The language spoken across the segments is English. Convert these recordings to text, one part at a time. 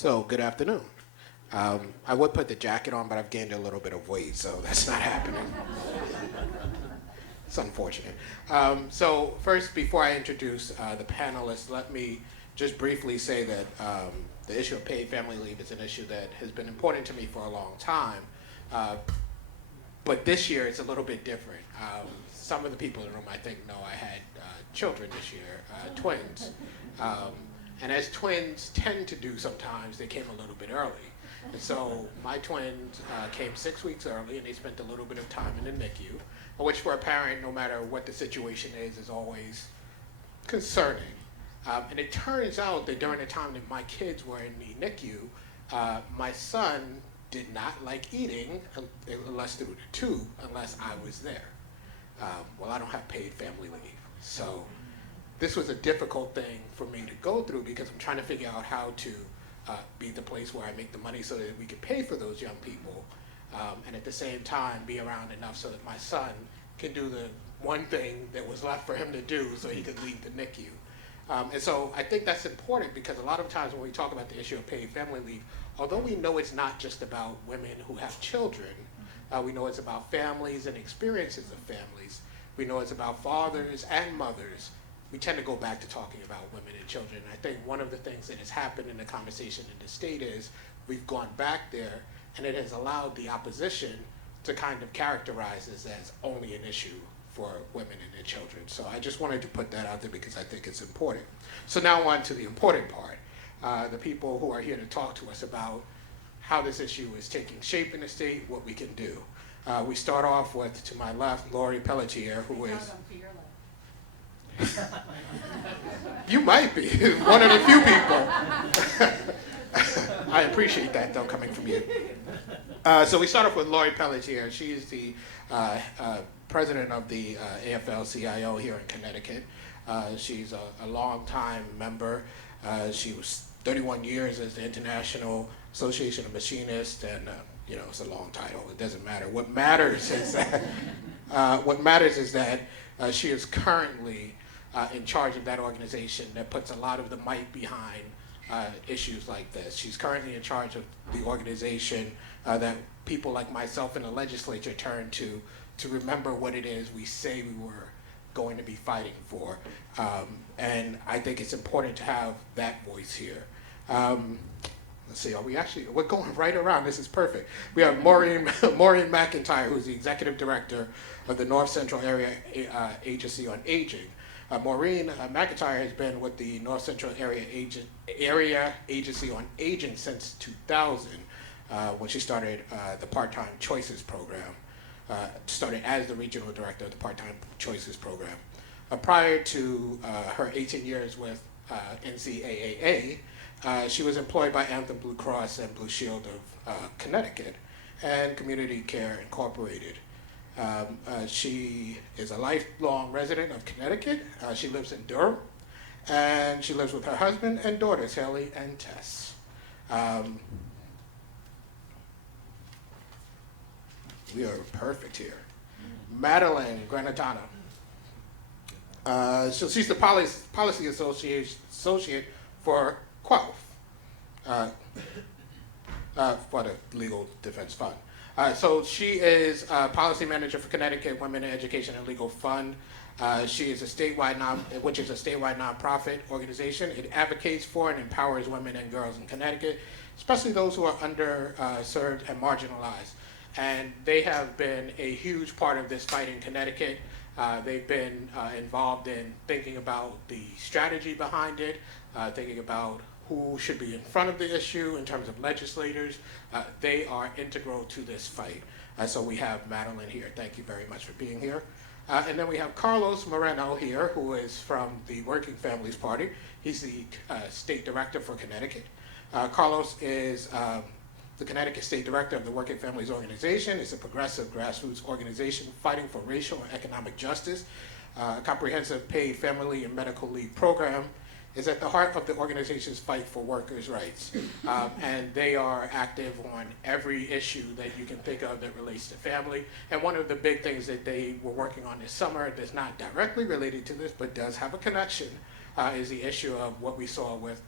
So, good afternoon. I would put the jacket on, but I've gained a little bit of weight, so that's not happening. It's unfortunate. So, first, before I introduce the panelists, let me just briefly say that the issue of paid family leave is an issue that has been important to me for a long time. But this year, it's a little bit different. Some of the people in the room, I think, know I had children this year, twins. And as twins tend to do sometimes, they came a little bit early. And so my twins came 6 weeks early, and they spent a little bit of time in the NICU, which for a parent, no matter what the situation is always concerning. And it turns out that during the time that my kids were in the NICU, my son did not like eating unless through the tube, unless I was there. Well, I don't have paid family leave, so this was a difficult thing for me to go through because I'm trying to figure out how to be the place where I make the money so that we can pay for those young people, and at the same time be around enough so that my son can do the one thing that was left for him to do so he could leave the NICU. And so I think that's important because a lot of times when we talk about the issue of paid family leave, although we know it's not just about women who have children, we know it's about families and experiences of families. We know it's about fathers and mothers. We tend to go back to talking about women and children. I think one of the things that has happened in the conversation in the state is we've gone back there, and it has allowed the opposition to kind of characterize this as only an issue for women and their children. So I just wanted to put that out there because I think it's important. So now on to the important part. The people who are here to talk to us about how this issue is taking shape in the state, what we can do. We start off with, to my left, Lori Pelletier, who is... You might be one of the few people. I appreciate that, though, coming from you. So we start off with Lori Pelletier. She is the president of the AFL-CIO here in Connecticut. She's a long-time member. She was 31 years as the International Association of Machinists, and it's a long title. It doesn't matter. What matters is that she is currently in charge of that organization that puts a lot of the might behind issues like this. She's currently in charge of the organization that people like myself in the legislature turn to remember what it is we say we were going to be fighting for. And I think it's important to have that voice here. Let's see, we're going right around, this is perfect. We have Maureen McIntyre, who's the executive director of the North Central Area Agency on Aging. Maureen McIntyre has been with the North Central Area Agency on Aging since 2000, when she started the Part-Time Choices Program, started as the regional director of the Part-Time Choices Program. Prior to her 18 years with NCAAA, she was employed by Anthem Blue Cross and Blue Shield of Connecticut and Community Care Incorporated. She is a lifelong resident of Connecticut. She lives in Durham, and she lives with her husband and daughters, Haley and Tess. We are perfect here. Madeleine Granatano. So she's the policy associate for QUALF, for the Legal Defense Fund. So she is policy manager for Connecticut Women in Education and Legal Fund. She is a statewide nonprofit organization. It advocates for and empowers women and girls in Connecticut, especially those who are underserved and marginalized. And they have been a huge part of this fight in Connecticut. They've been involved in thinking about the strategy behind it, thinking about who should be in front of the issue in terms of legislators. They are integral to this fight. So we have Madeleine here. Thank you very much for being here. And then we have Carlos Moreno here, who is from the Working Families Party. He's the state director for Connecticut. Carlos is the Connecticut State Director of the Working Families Organization. It's a progressive grassroots organization fighting for racial and economic justice. A comprehensive paid family and medical leave program is at the heart of the organization's fight for workers' rights. And they are active on every issue that you can think of that relates to family. And one of the big things that they were working on this summer that's not directly related to this, but does have a connection, is the issue of what we saw with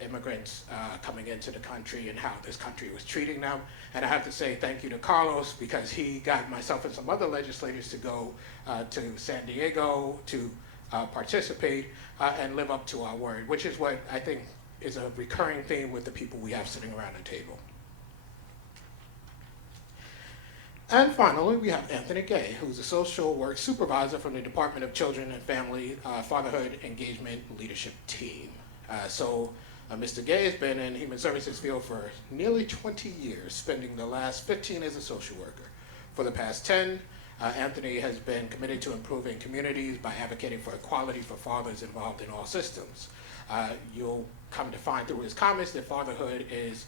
immigrants coming into the country and how this country was treating them. And I have to say thank you to Carlos, because he got myself and some other legislators to go to San Diego to participate and live up to our word, which is what I think is a recurring theme with the people we have sitting around the table. And finally, we have Anthony Gay, who's a social work supervisor from the Department of Children and Family Fatherhood Engagement Leadership Team. Mr. Gay has been in the human services field for nearly 20 years, spending the last 15 as a social worker. For the past 10, Anthony has been committed to improving communities by advocating for equality for fathers involved in all systems. You'll come to find through his comments that fatherhood is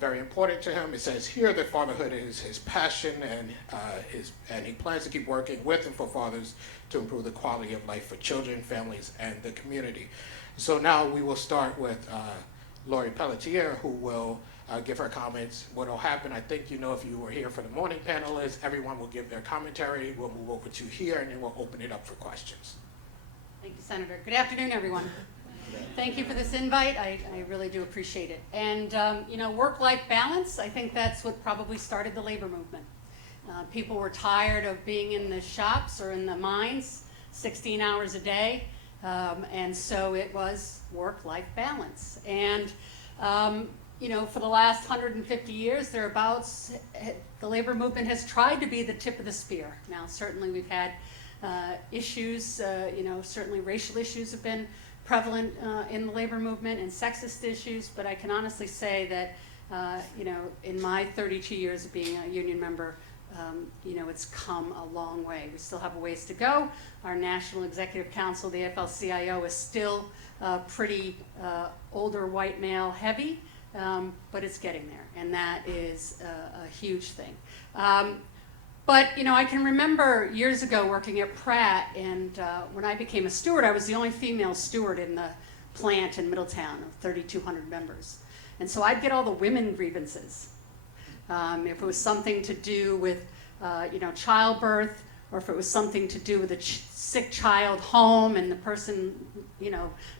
very important to him. It says here that fatherhood is his passion, and he plans to keep working with and for fathers to improve the quality of life for children, families, and the community. So now we will start with Lori Pelletier, who will give her comments. What will happen, I think you know if you were here for the morning panelists, everyone will give their commentary. We'll move over to here, and then we'll open it up for questions. Thank you, Senator. Good afternoon, everyone. Thank you for this invite. I really do appreciate it. And, work-life balance, I think that's what probably started the labor movement. People were tired of being in the shops or in the mines 16 hours a day, and so it was work-life balance. And, for the last 150 years, thereabouts, the labor movement has tried to be the tip of the spear. Now, certainly we've had issues, certainly racial issues have been prevalent in the labor movement, and sexist issues, but I can honestly say that, in my 32 years of being a union member, it's come a long way. We still have a ways to go. Our National Executive Council, the AFL-CIO, is still pretty older white male heavy, but it's getting there, and that is a huge thing. But, I can remember years ago working at Pratt, and when I became a steward, I was the only female steward in the plant in Middletown of 3,200 members. And so I'd get all the women grievances. If it was something to do with, childbirth, or if it was something to do with a sick child home and the person,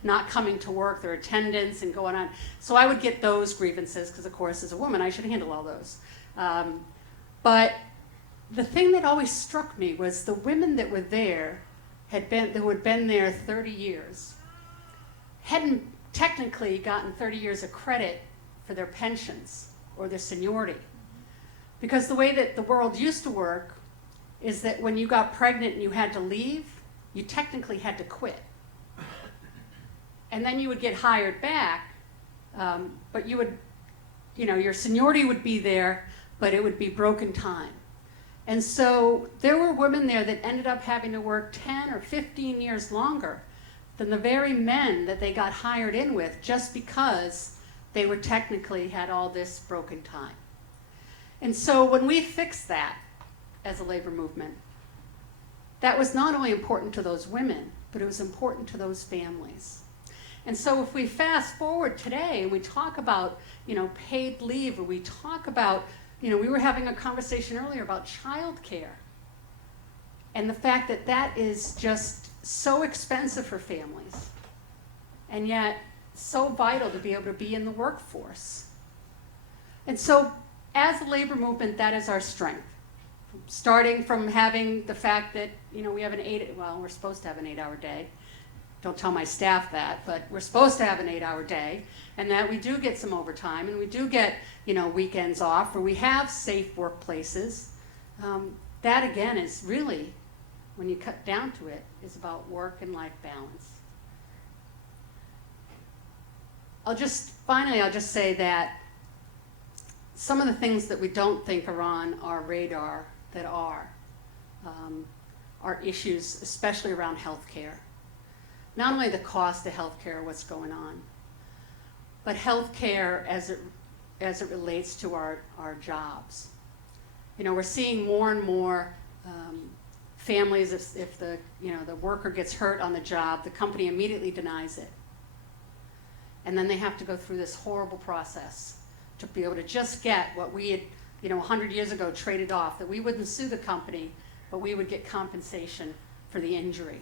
not coming to work, their attendance and going on. So I would get those grievances, because of course, as a woman, I should handle all those. But the thing that always struck me was the women that were there, who had been there 30 years, hadn't technically gotten 30 years of credit for their pensions or their seniority. Because the way that the world used to work is that when you got pregnant and you had to leave, you technically had to quit. And then you would get hired back, but you would, your seniority would be there, but it would be broken time. And so there were women there that ended up having to work 10 or 15 years longer than the very men that they got hired in with, just because they were technically had all this broken time. And so when we fixed that as a labor movement, that was not only important to those women, but it was important to those families. And so if we fast forward today and we talk about, paid leave, or we talk about, we were having a conversation earlier about childcare, and the fact that that is just so expensive for families, and yet so vital to be able to be in the workforce. And so as a labor movement, that is our strength. Starting from having the fact that, we have we're supposed to have an 8-hour day. Don't tell my staff that, but we're supposed to have an 8-hour day, and that we do get some overtime, and we do get, weekends off, where we have safe workplaces. That again is really, when you cut down to it, is about work and life balance. I'll just say that some of the things that we don't think are on our radar that are issues, especially around healthcare. Not only the cost of healthcare, what's going on, but healthcare as it relates to our jobs. We're seeing more and more families, if the worker gets hurt on the job, the company immediately denies it. And then they have to go through this horrible process to be able to just get what we had, 100 years ago traded off, that we wouldn't sue the company, but we would get compensation for the injury.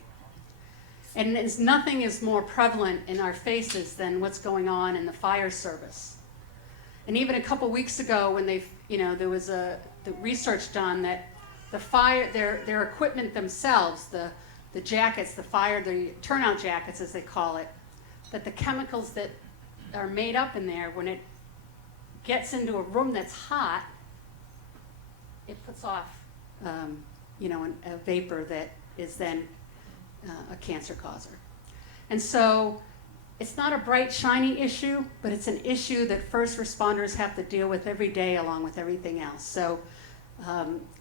And nothing is more prevalent in our faces than what's going on in the fire service. And even a couple weeks ago when there was the research done that their equipment themselves, the jackets, the turnout jackets as they call it, that the chemicals that are made up in there, when it gets into a room that's hot, it puts off, a vapor that is then a cancer causer. And so it's not a bright, shiny issue, but it's an issue that first responders have to deal with every day along with everything else. So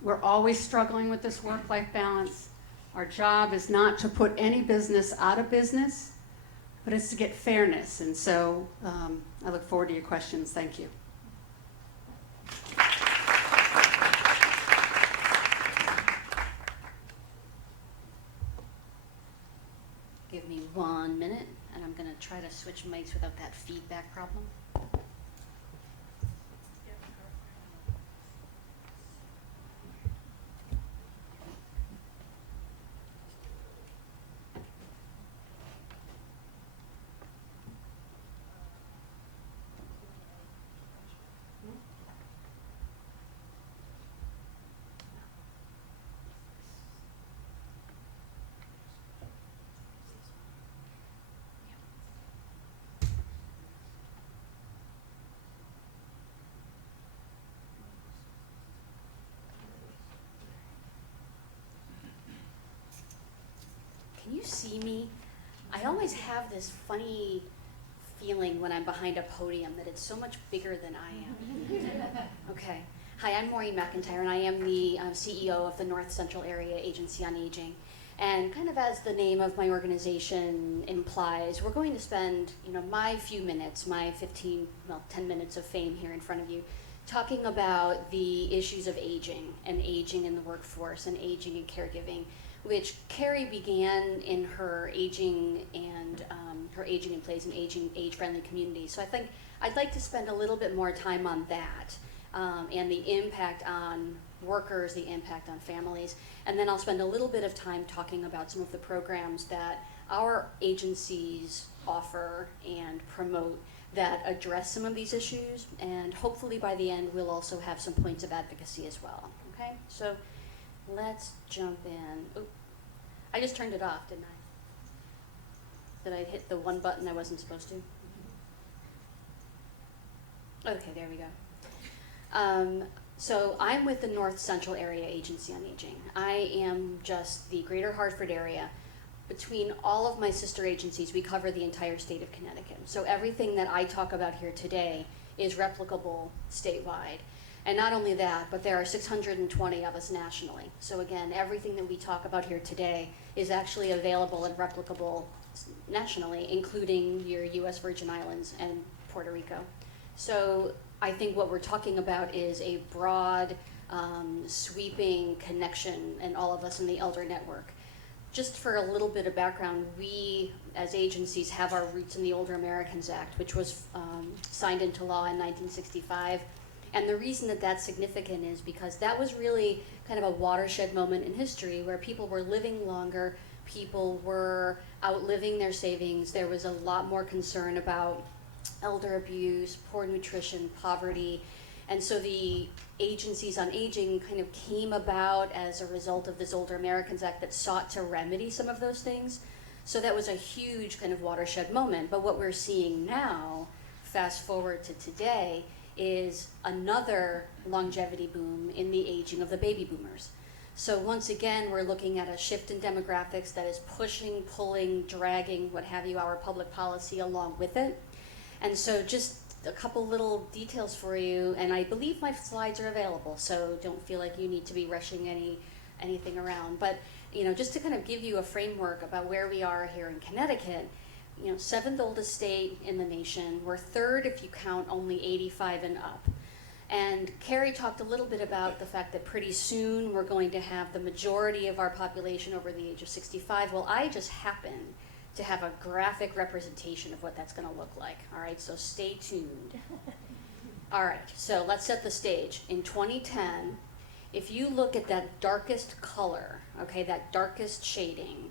we're always struggling with this work-life balance. Our job is not to put any business out of business, but it's to get fairness. And so I look forward to your questions. Thank you. Give me 1 minute, and I'm going to try to switch mics without that feedback problem. Can you see me? I always have this funny feeling when I'm behind a podium that it's so much bigger than I am. Okay. Hi, I'm Maureen McIntyre, and I am the CEO of the North Central Area Agency on Aging. And kind of as the name of my organization implies, we're going to spend, my few minutes, my 10 minutes of fame here in front of you, talking about the issues of aging and aging in the workforce and aging in caregiving, which Carrie began in her aging and her aging in place and age-friendly communities. So I think I'd like to spend a little bit more time on that and the impact on workers, the impact on families, and then I'll spend a little bit of time talking about some of the programs that our agencies offer and promote that address some of these issues, and hopefully by the end we'll also have some points of advocacy as well. Okay, so let's jump in. Oop. I just turned it off, didn't I? Did I hit the one button I wasn't supposed to? Okay, there we go. So I'm with the North Central Area Agency on Aging. I am just the greater Hartford area. Between all of my sister agencies, we cover the entire state of Connecticut. So everything that I talk about here today is replicable statewide. And not only that, but there are 620 of us nationally. So again, everything that we talk about here today is actually available and replicable nationally, including your US Virgin Islands and Puerto Rico. So I think what we're talking about is a broad, sweeping connection in all of us in the Elder Network. Just for a little bit of background, we as agencies have our roots in the Older Americans Act, which was signed into law in 1965. And the reason that that's significant is because that was really kind of a watershed moment in history where people were living longer, people were outliving their savings, there was a lot more concern about elder abuse, poor nutrition, poverty, and so the agencies on aging kind of came about as a result of this Older Americans Act that sought to remedy some of those things. So that was a huge kind of watershed moment. But what we're seeing now, fast forward to today, is another longevity boom in the aging of the baby boomers. So once again, we're looking at a shift in demographics that is pushing, pulling, dragging, what have you, our public policy along with it. And so just a couple little details for you, and I believe my slides are available, so don't feel like you need to be rushing anything around. But just to kind of give you a framework about where we are here in Connecticut, 7th oldest state in the nation. We're 3rd if you count only 85 and up. And Carrie talked a little bit about the fact that pretty soon we're going to have the majority of our population over the age of 65. Well, I just happen to have a graphic representation of what that's going to look like. All right, so stay tuned. All right, so let's set the stage. In 2010, if you look at that darkest color, okay, that darkest shading,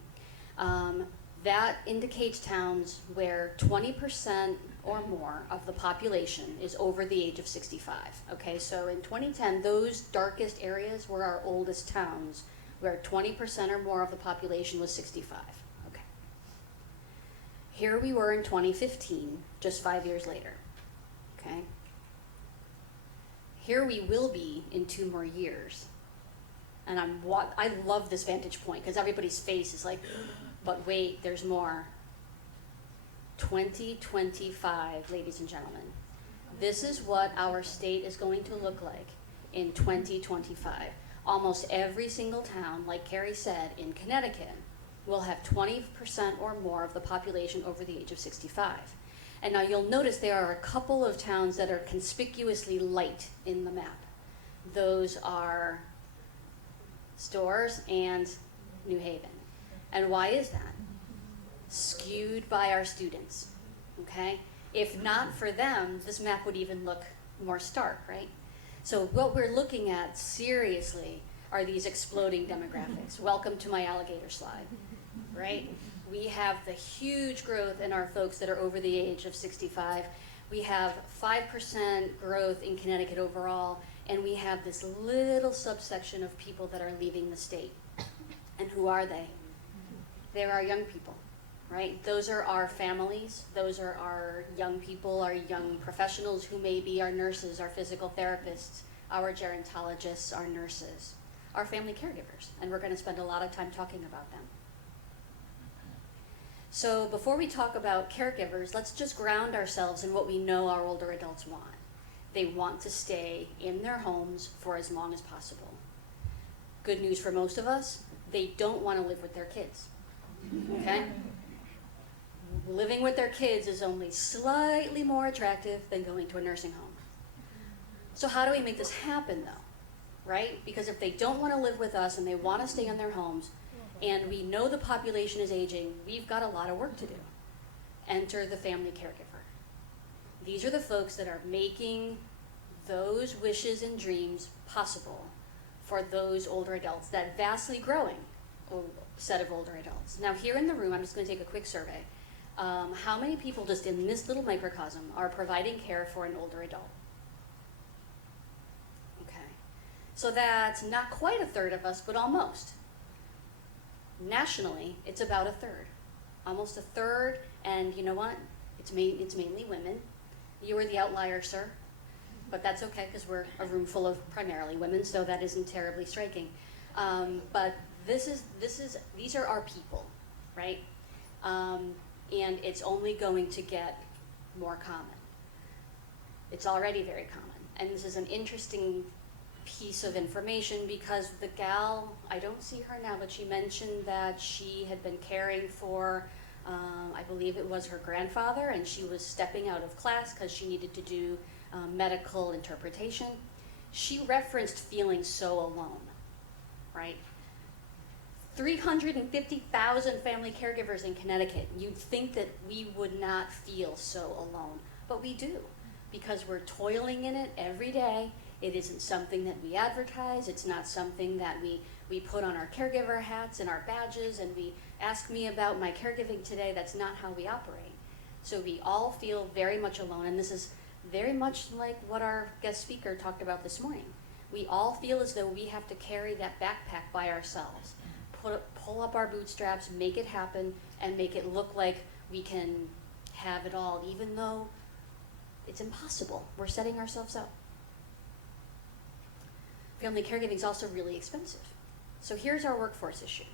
That indicates towns where 20% or more of the population is over the age of 65. Okay, so in 2010, those darkest areas were our oldest towns, where 20% or more of the population was 65. Okay. Here we were in 2015, just 5 years later. Okay. Here we will be in 2 more years. And I love this vantage point because everybody's face is like, but wait, there's more. 2025, ladies and gentlemen. This is what our state is going to look like in 2025. Almost every single town, like Carrie said, in Connecticut, will have 20% or more of the population over the age of 65. And now you'll notice there are a couple of towns that are conspicuously light in the map. Those are Storrs and New Haven. And why is that? Skewed by our students, okay? If not for them, this map would even look more stark, right? So what we're looking at seriously are these exploding demographics. Welcome to my alligator slide, right? We have the huge growth in our folks that are over the age of 65. We have 5% growth in Connecticut overall, and we have this little subsection of people that are leaving the state. And who are they? They're our young people, right? Those are our families. Those are our young people, our young professionals who may be our nurses, our physical therapists, our gerontologists, our nurses, our family caregivers. And we're going to spend a lot of time talking about them. So before we talk about caregivers, let's just ground ourselves in what we know our older adults want. They want to stay in their homes for as long as possible. Good news for most of us, they don't want to live with their kids, okay? Living with their kids is only slightly more attractive than going to a nursing home. So how do we make this happen though, right? Because if they don't want to live with us and they want to stay in their homes, and we know the population is aging, we've got a lot of work to do. Enter the family caregiver. These are the folks that are making those wishes and dreams possible for those older adults, that vastly growing set of older adults. Now here in the room, I'm just going to take a quick survey. How many people just in this little microcosm are providing care for an older adult? Okay, so that's not quite a third of us, but almost. Nationally, it's about a third, almost a third, and you know what? It's mainly women. You were the outlier, sir, but that's okay because we're a room full of primarily women, so that isn't terribly striking. But these are our people, right? And it's only going to get more common. It's already very common, and this is an interesting piece of information because the gal, I don't see her now, but she mentioned that she had been caring for, I believe it was her grandfather, and she was stepping out of class because she needed to do medical interpretation. She referenced feeling so alone, right? 350,000 family caregivers in Connecticut. You'd think that we would not feel so alone, but we do because we're toiling in it every day. It isn't something that we advertise. It's not something that we put on our caregiver hats and our badges and we ask me about my caregiving today. That's not how we operate. So we all feel very much alone, and this is very much like what our guest speaker talked about this morning. We all feel as though we have to carry that backpack by ourselves, pull up our bootstraps, make it happen, and make it look like we can have it all, even though it's impossible. We're setting ourselves up. Family caregiving is also really expensive. So here's our workforce issue.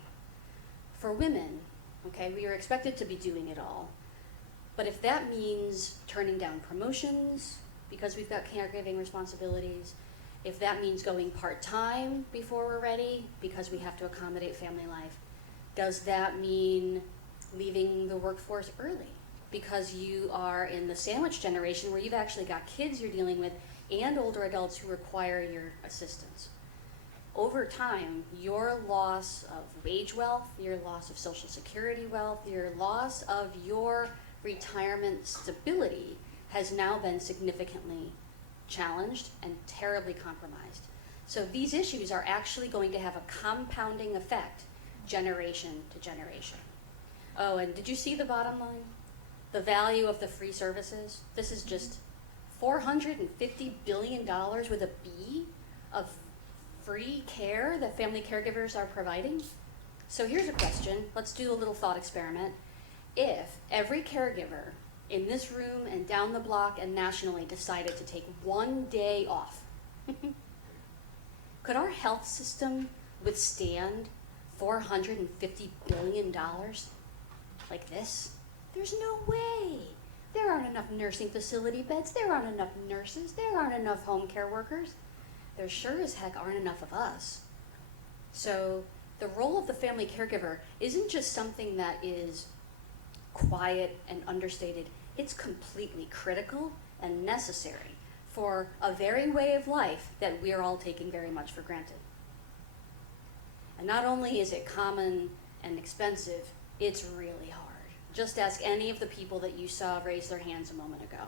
For women, okay, we are expected to be doing it all. But if that means turning down promotions because we've got caregiving responsibilities, if that means going part-time before we're ready because we have to accommodate family life, does that mean leaving the workforce early because you are in the sandwich generation where you've actually got kids you're dealing with and older adults who require your assistance? Over time, your loss of wage wealth, your loss of Social Security wealth, your loss of your retirement stability has now been significantly challenged and terribly compromised. So these issues are actually going to have a compounding effect generation to generation. Oh, and did you see the bottom line? The value of the free services? This is just $450 billion with a B of free care that family caregivers are providing. So here's a question. Let's do a little thought experiment. If every caregiver in this room and down the block and nationally decided to take one day off, could our health system withstand $450 billion like this? There's no way. There aren't enough nursing facility beds. There aren't enough nurses. There aren't enough home care workers. There sure as heck aren't enough of us. So the role of the family caregiver isn't just something that is quiet and understated. It's completely critical and necessary for a very way of life that we're all taking very much for granted. And not only is it common and expensive, it's really hard. Just ask any of the people that you saw raise their hands a moment ago.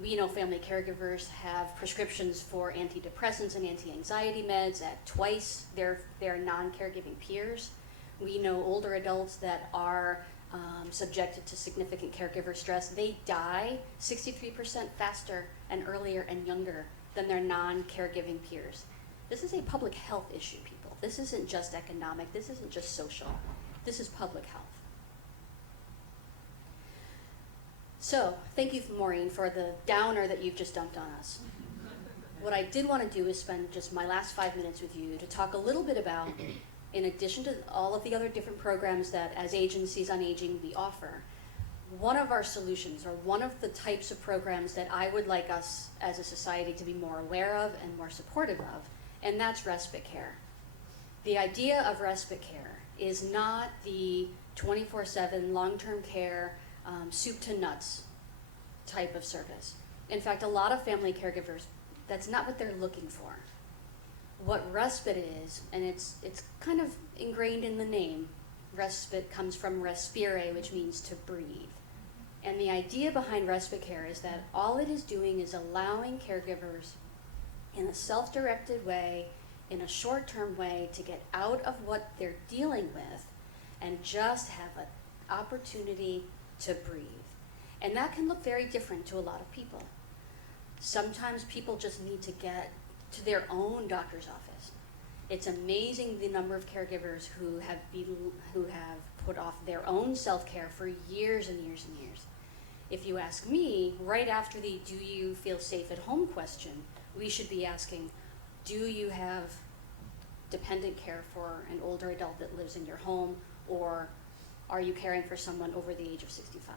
We know family caregivers have prescriptions for antidepressants and anti-anxiety meds at twice their non-caregiving peers. We know older adults that are subjected to significant caregiver stress. They die 63% faster and earlier and younger than their non-caregiving peers. This is a public health issue, people. This isn't just economic. This isn't just social. This is public health. So, thank you, Maureen, for the downer that you've just dumped on us. What I did want to do is spend just my last 5 minutes with you to talk a little bit about, in addition to all of the other different programs that as agencies on aging we offer, one of our solutions or one of the types of programs that I would like us as a society to be more aware of and more supportive of, and that's respite care. The idea of respite care is not the 24/7 long-term care soup to nuts type of service. In fact, a lot of family caregivers, that's not what they're looking for. What respite is, and it's kind of ingrained in the name, respite comes from respire, which means to breathe. And the idea behind respite care is that all it is doing is allowing caregivers in a self-directed way, in a short-term way, to get out of what they're dealing with and just have an opportunity to breathe. And that can look very different to a lot of people. Sometimes people just need to get to their own doctor's office. It's amazing the number of caregivers who have put off their own self-care for years and years and years. If you ask me, right after the "do you feel safe at home" question, we should be asking, do you have dependent care for an older adult that lives in your home, or are you caring for someone over the age of 65?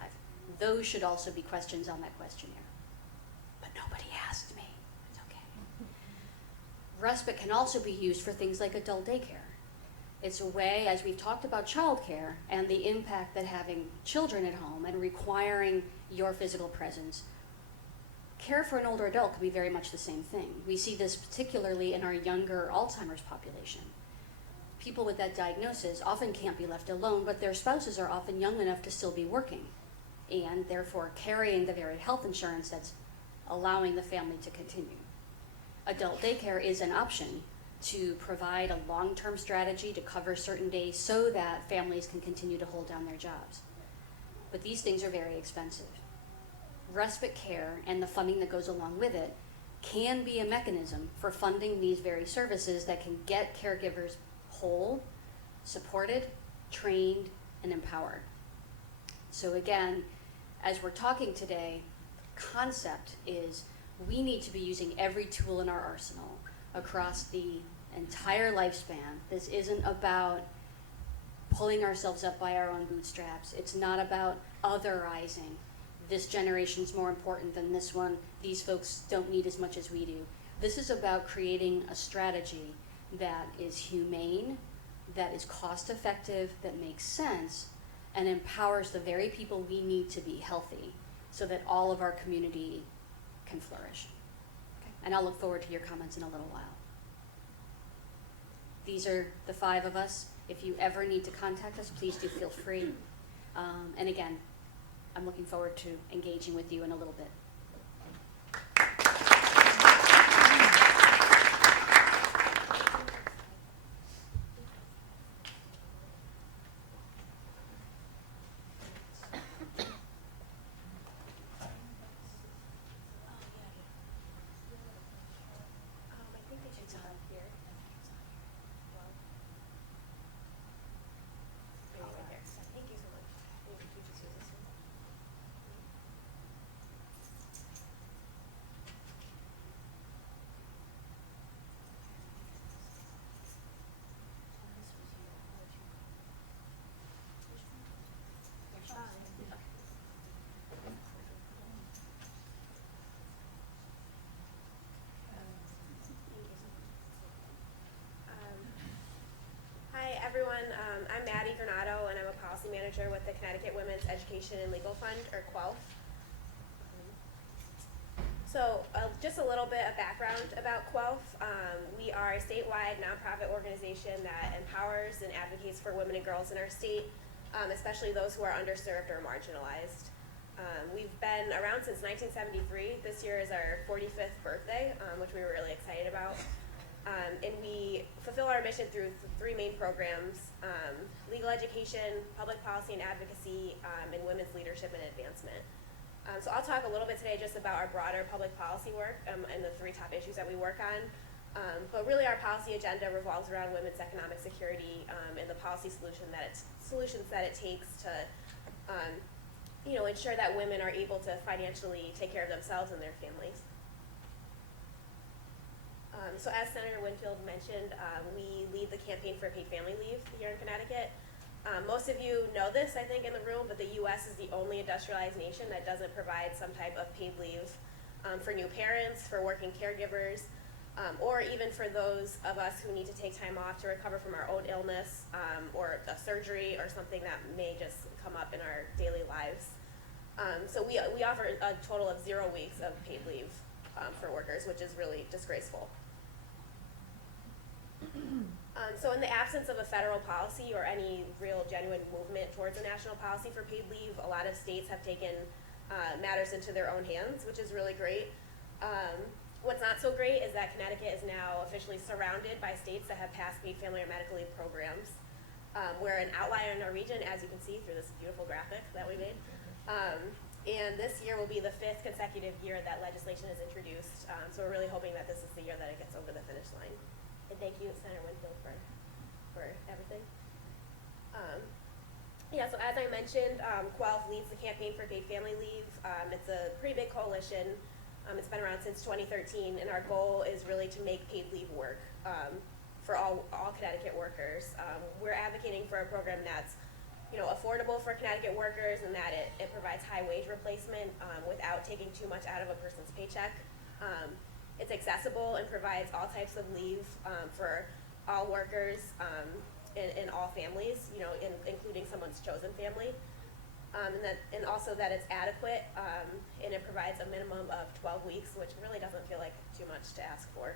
Those should also be questions on that questionnaire. But nobody asked me. It's okay. Respite can also be used for things like adult daycare. It's a way, as we've talked about childcare and the impact that having children at home and requiring your physical presence, care for an older adult can be very much the same thing. We see this particularly in our younger Alzheimer's population. People with that diagnosis often can't be left alone, but their spouses are often young enough to still be working and therefore carrying the very health insurance that's allowing the family to continue. Adult daycare is an option to provide a long-term strategy to cover certain days so that families can continue to hold down their jobs. But these things are very expensive. Respite care and the funding that goes along with it can be a mechanism for funding these very services that can get caregivers whole, supported, trained, and empowered. So again, as we're talking today, the concept is we need to be using every tool in our arsenal across the entire lifespan. This isn't about pulling ourselves up by our own bootstraps. It's not about otherizing. This generation's more important than this one. These folks don't need as much as we do. This is about creating a strategy that is humane, that is cost effective, that makes sense, and empowers the very people we need to be healthy so that all of our community can flourish. Okay. And I'll look forward to your comments in a little while. These are the 5 of us. If you ever need to contact us, please do feel free. And again, I'm looking forward to engaging with you in a little bit. everyone. I'm Maddie Granado, and I'm a policy manager with the Connecticut Women's Education and Legal Fund, or QUELF. So just a little bit of background about QUELF. We are a statewide nonprofit organization that empowers and advocates for women and girls in our state, especially those who are underserved or marginalized. We've been around since 1973. This year is our 45th birthday, which we were really excited about. And we fulfill our mission through three main programs: legal education, public policy and advocacy, and women's leadership and advancement. So I'll talk a little bit today just about our broader public policy work and the three top issues that we work on. But really our policy agenda revolves around women's economic security and the policy solutions that it takes to ensure that women are able to financially take care of themselves and their families. So as Senator Winfield mentioned, we lead the campaign for paid family leave here in Connecticut. Most of you know this, I think, in the room, but the U.S. is the only industrialized nation that doesn't provide some type of paid leave for new parents, for working caregivers, or even for those of us who need to take time off to recover from our own illness or a surgery or something that may just come up in our daily lives. So we offer a total of 0 weeks of paid leave for workers, which is really disgraceful. So in the absence of a federal policy or any real genuine movement towards a national policy for paid leave, a lot of states have taken matters into their own hands, which is really great. What's not so great is that Connecticut is now officially surrounded by states that have passed paid family or medical leave programs. We're an outlier in our region, as you can see through this beautiful graphic that we made. And this year will be the 5th consecutive year that legislation is introduced. So we're really hoping that this is the year that it gets over the finish line. And thank you, Senator Winfield, for everything. So as I mentioned, QUELF leads the campaign for paid family leave. It's a pretty big coalition. It's been around since 2013, and our goal is really to make paid leave work for all Connecticut workers. We're advocating for a program that's affordable for Connecticut workers, and that it provides high wage replacement without taking too much out of a person's paycheck. It's accessible and provides all types of leave for all workers in all families, including someone's chosen family. And also that it's adequate and it provides a minimum of 12 weeks, which really doesn't feel like too much to ask for.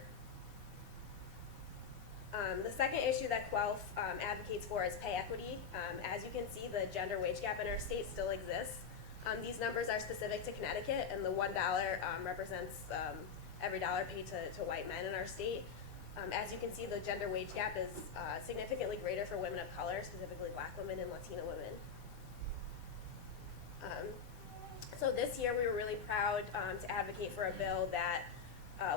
The second issue that QUELF advocates for is pay equity. As you can see, the gender wage gap in our state still exists. These numbers are specific to Connecticut, and the $1 represents every dollar paid to white men in our state. As you can see, the gender wage gap is significantly greater for women of color, specifically Black women and Latina women. So this year we were really proud to advocate for a bill that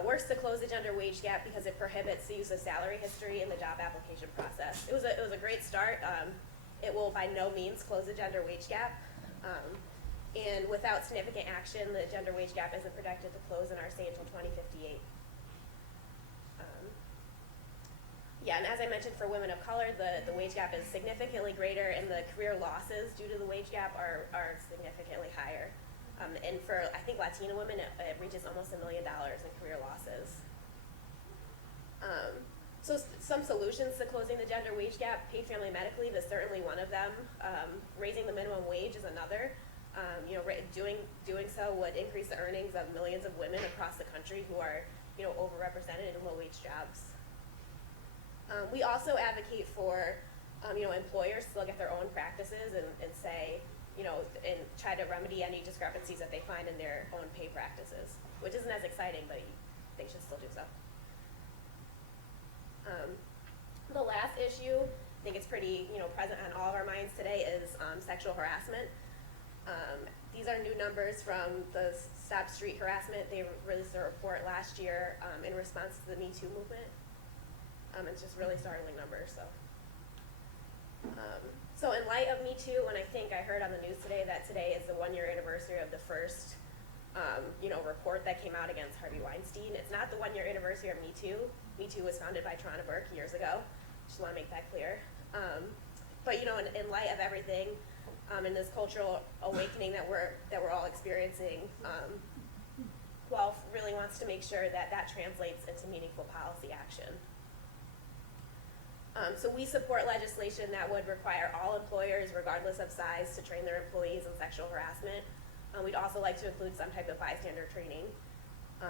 works to close the gender wage gap because it prohibits the use of salary history in the job application process. It was a great start. It will by no means close the gender wage gap. And without significant action, the gender wage gap isn't projected to close in our state until 2058. And as I mentioned, for women of color, the wage gap is significantly greater, and the career losses due to the wage gap are significantly higher. And for, I think, Latina women, it reaches almost $1 million in career losses. So some solutions to closing the gender wage gap: paid family medical leave is certainly one of them. Raising the minimum wage is another. Doing so would increase the earnings of millions of women across the country who are, overrepresented in low-wage jobs. We also advocate for, employers to look at their own practices and say, and try to remedy any discrepancies that they find in their own pay practices, which isn't as exciting, but they should still do so. The last issue, I think it's pretty, present on all of our minds today, is sexual harassment. These are new numbers from the Stop Street Harassment. They released a report last year in response to the Me Too movement. It's just really startling numbers. So in light of Me Too, and I think I heard on the news today that today is the 1-year anniversary of the first, report that came out against Harvey Weinstein. It's not the 1-year anniversary of Me Too. Me Too was founded by Tarana Burke years ago. Just want to make that clear. But in light of everything, in this cultural awakening that we're all experiencing, QUELF really wants to make sure that translates into meaningful policy action. So we support legislation that would require all employers, regardless of size, to train their employees in sexual harassment. We'd also like to include some type of bystander training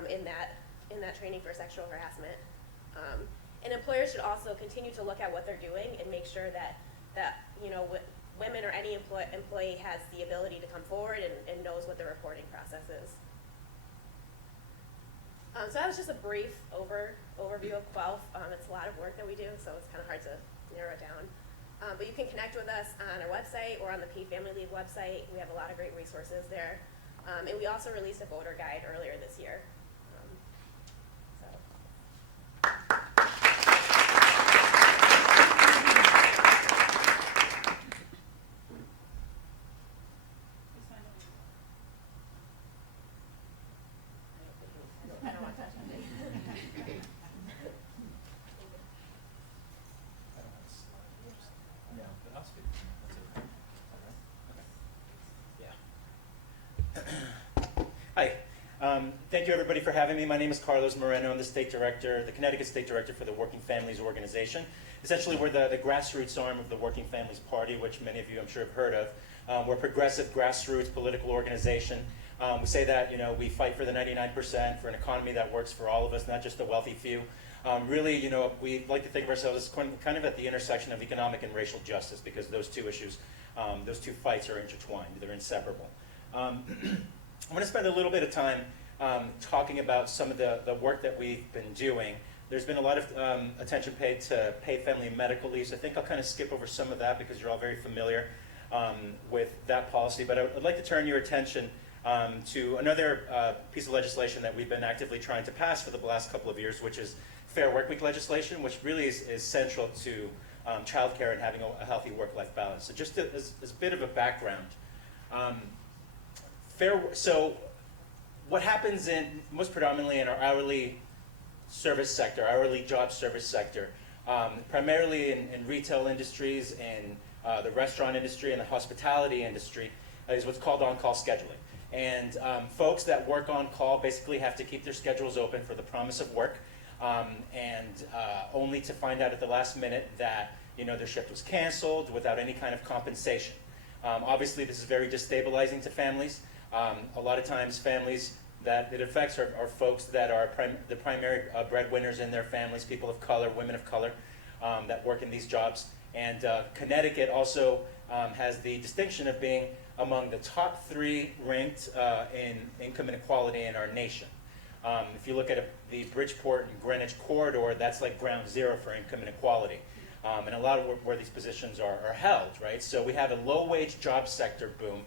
in that training for sexual harassment. And employers should also continue to look at what they're doing and make sure that women or any employee has the ability to come forward and knows what the reporting process is. So that was just a brief overview of QUELF. It's a lot of work that we do, so it's kind of hard to narrow it down. But you can connect with us on our website or on the Paid Family Leave website. We have a lot of great resources there. And we also released a voter guide earlier this year. Hi. Thank you, everybody, for having me. My name is Carlos Moreno. I'm the state director, the Connecticut state director for the Working Families Organization. Essentially, we're the grassroots arm of the Working Families Party, which many of you, I'm sure, have heard of. We're a progressive grassroots political organization. We say that we fight for the 99%, for an economy that works for all of us, not just the wealthy few. Really, we like to think of ourselves as kind of at the intersection of economic and racial justice, because those two issues, those two fights are intertwined. They're inseparable. I'm going to spend a little bit of time talking about some of the work that we've been doing. There's been a lot of attention paid to paid family and medical leaves. I think I'll kind of skip over some of that because you're all very familiar with that policy. But I'd like to turn your attention to another piece of legislation that we've been actively trying to pass for the last couple of years, which is Fair Workweek legislation, which really is central to childcare and having a healthy work-life balance. So just as a bit of a background, so what happens most predominantly in our hourly service sector, hourly job service sector, primarily in retail industries, in the restaurant industry, and the hospitality industry, is what's called on-call scheduling. And folks that work on call basically have to keep their schedules open for the promise of work, and only to find out at the last minute that their shift was canceled without any kind of compensation. Obviously, this is very destabilizing to families. A lot of times families that it affects are folks that are the primary breadwinners in their families, people of color, women of color, that work in these jobs. And Connecticut also has the distinction of being among the top 3 ranked in income inequality in our nation. If you look at the Bridgeport and Greenwich corridor, that's like ground zero for income inequality. And a lot of where these positions are held, right? So we have a low-wage job sector boom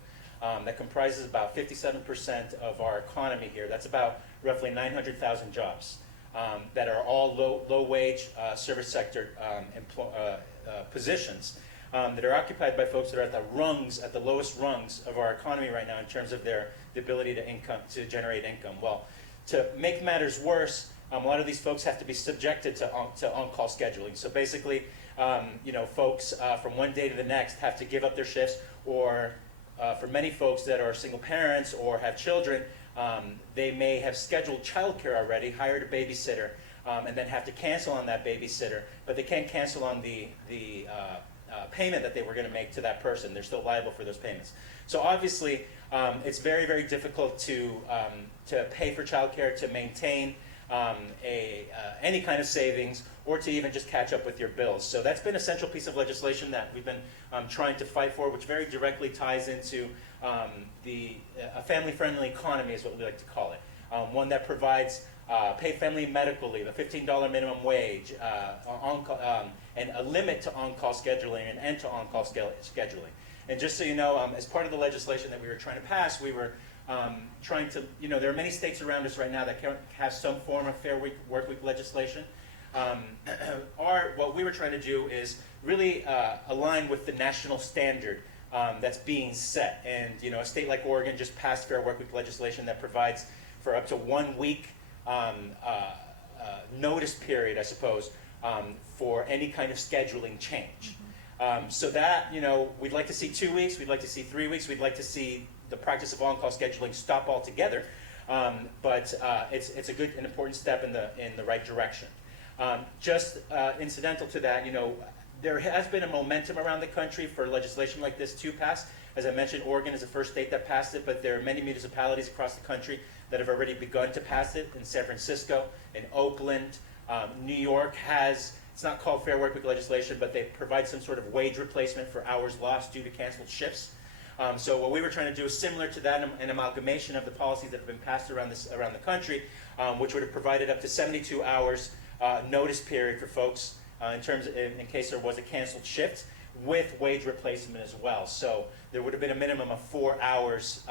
that comprises about 57% of our economy here. That's about roughly 900,000 jobs that are all low-wage service sector positions that are occupied by folks that are at the lowest rungs of our economy right now in terms of the ability to generate income. Well, to make matters worse, a lot of these folks have to be subjected to on-call scheduling. So basically, folks from one day to the next have to give up their shifts, or for many folks that are single parents or have children, they may have scheduled childcare already, hired a babysitter, and then have to cancel on that babysitter, but they can't cancel on the payment that they were going to make to that person. They're still liable for those payments. So obviously, it's very, very difficult to pay for childcare, to maintain any kind of savings, or to even just catch up with your bills. So that's been a central piece of legislation that we've been trying to fight for, which very directly ties into a family-friendly economy, is what we like to call it. One that provides paid family medical leave, a $15 minimum wage, and a limit to on-call scheduling, and end to on-call scheduling. And just so you know, as part of the legislation that we were trying to pass, we were trying to, there are many states around us right now that have some form of Fair Workweek legislation. What we were trying to do is really align with the national standard that's being set. And a state like Oregon just passed Fair Workweek legislation that provides for up to 1 week notice period, I suppose, for any kind of scheduling change. So that, we'd like to see 2 weeks, we'd like to see 3 weeks, we'd like to see the practice of on-call scheduling stop altogether. But it's a good and important step in the right direction. Just incidental to that, there has been a momentum around the country for legislation like this to pass. As I mentioned, Oregon is the first state that passed it, but there are many municipalities across the country that have already begun to pass it. In San Francisco, in Oakland, New York has, it's not called Fair Workweek legislation, but they provide some sort of wage replacement for hours lost due to canceled shifts. So what we were trying to do is similar to that, an amalgamation of the policies that have been passed around the country, which would have provided up to 72 hours notice period for folks in case there was a canceled shift, with wage replacement as well. So there would have been a minimum of 4 hours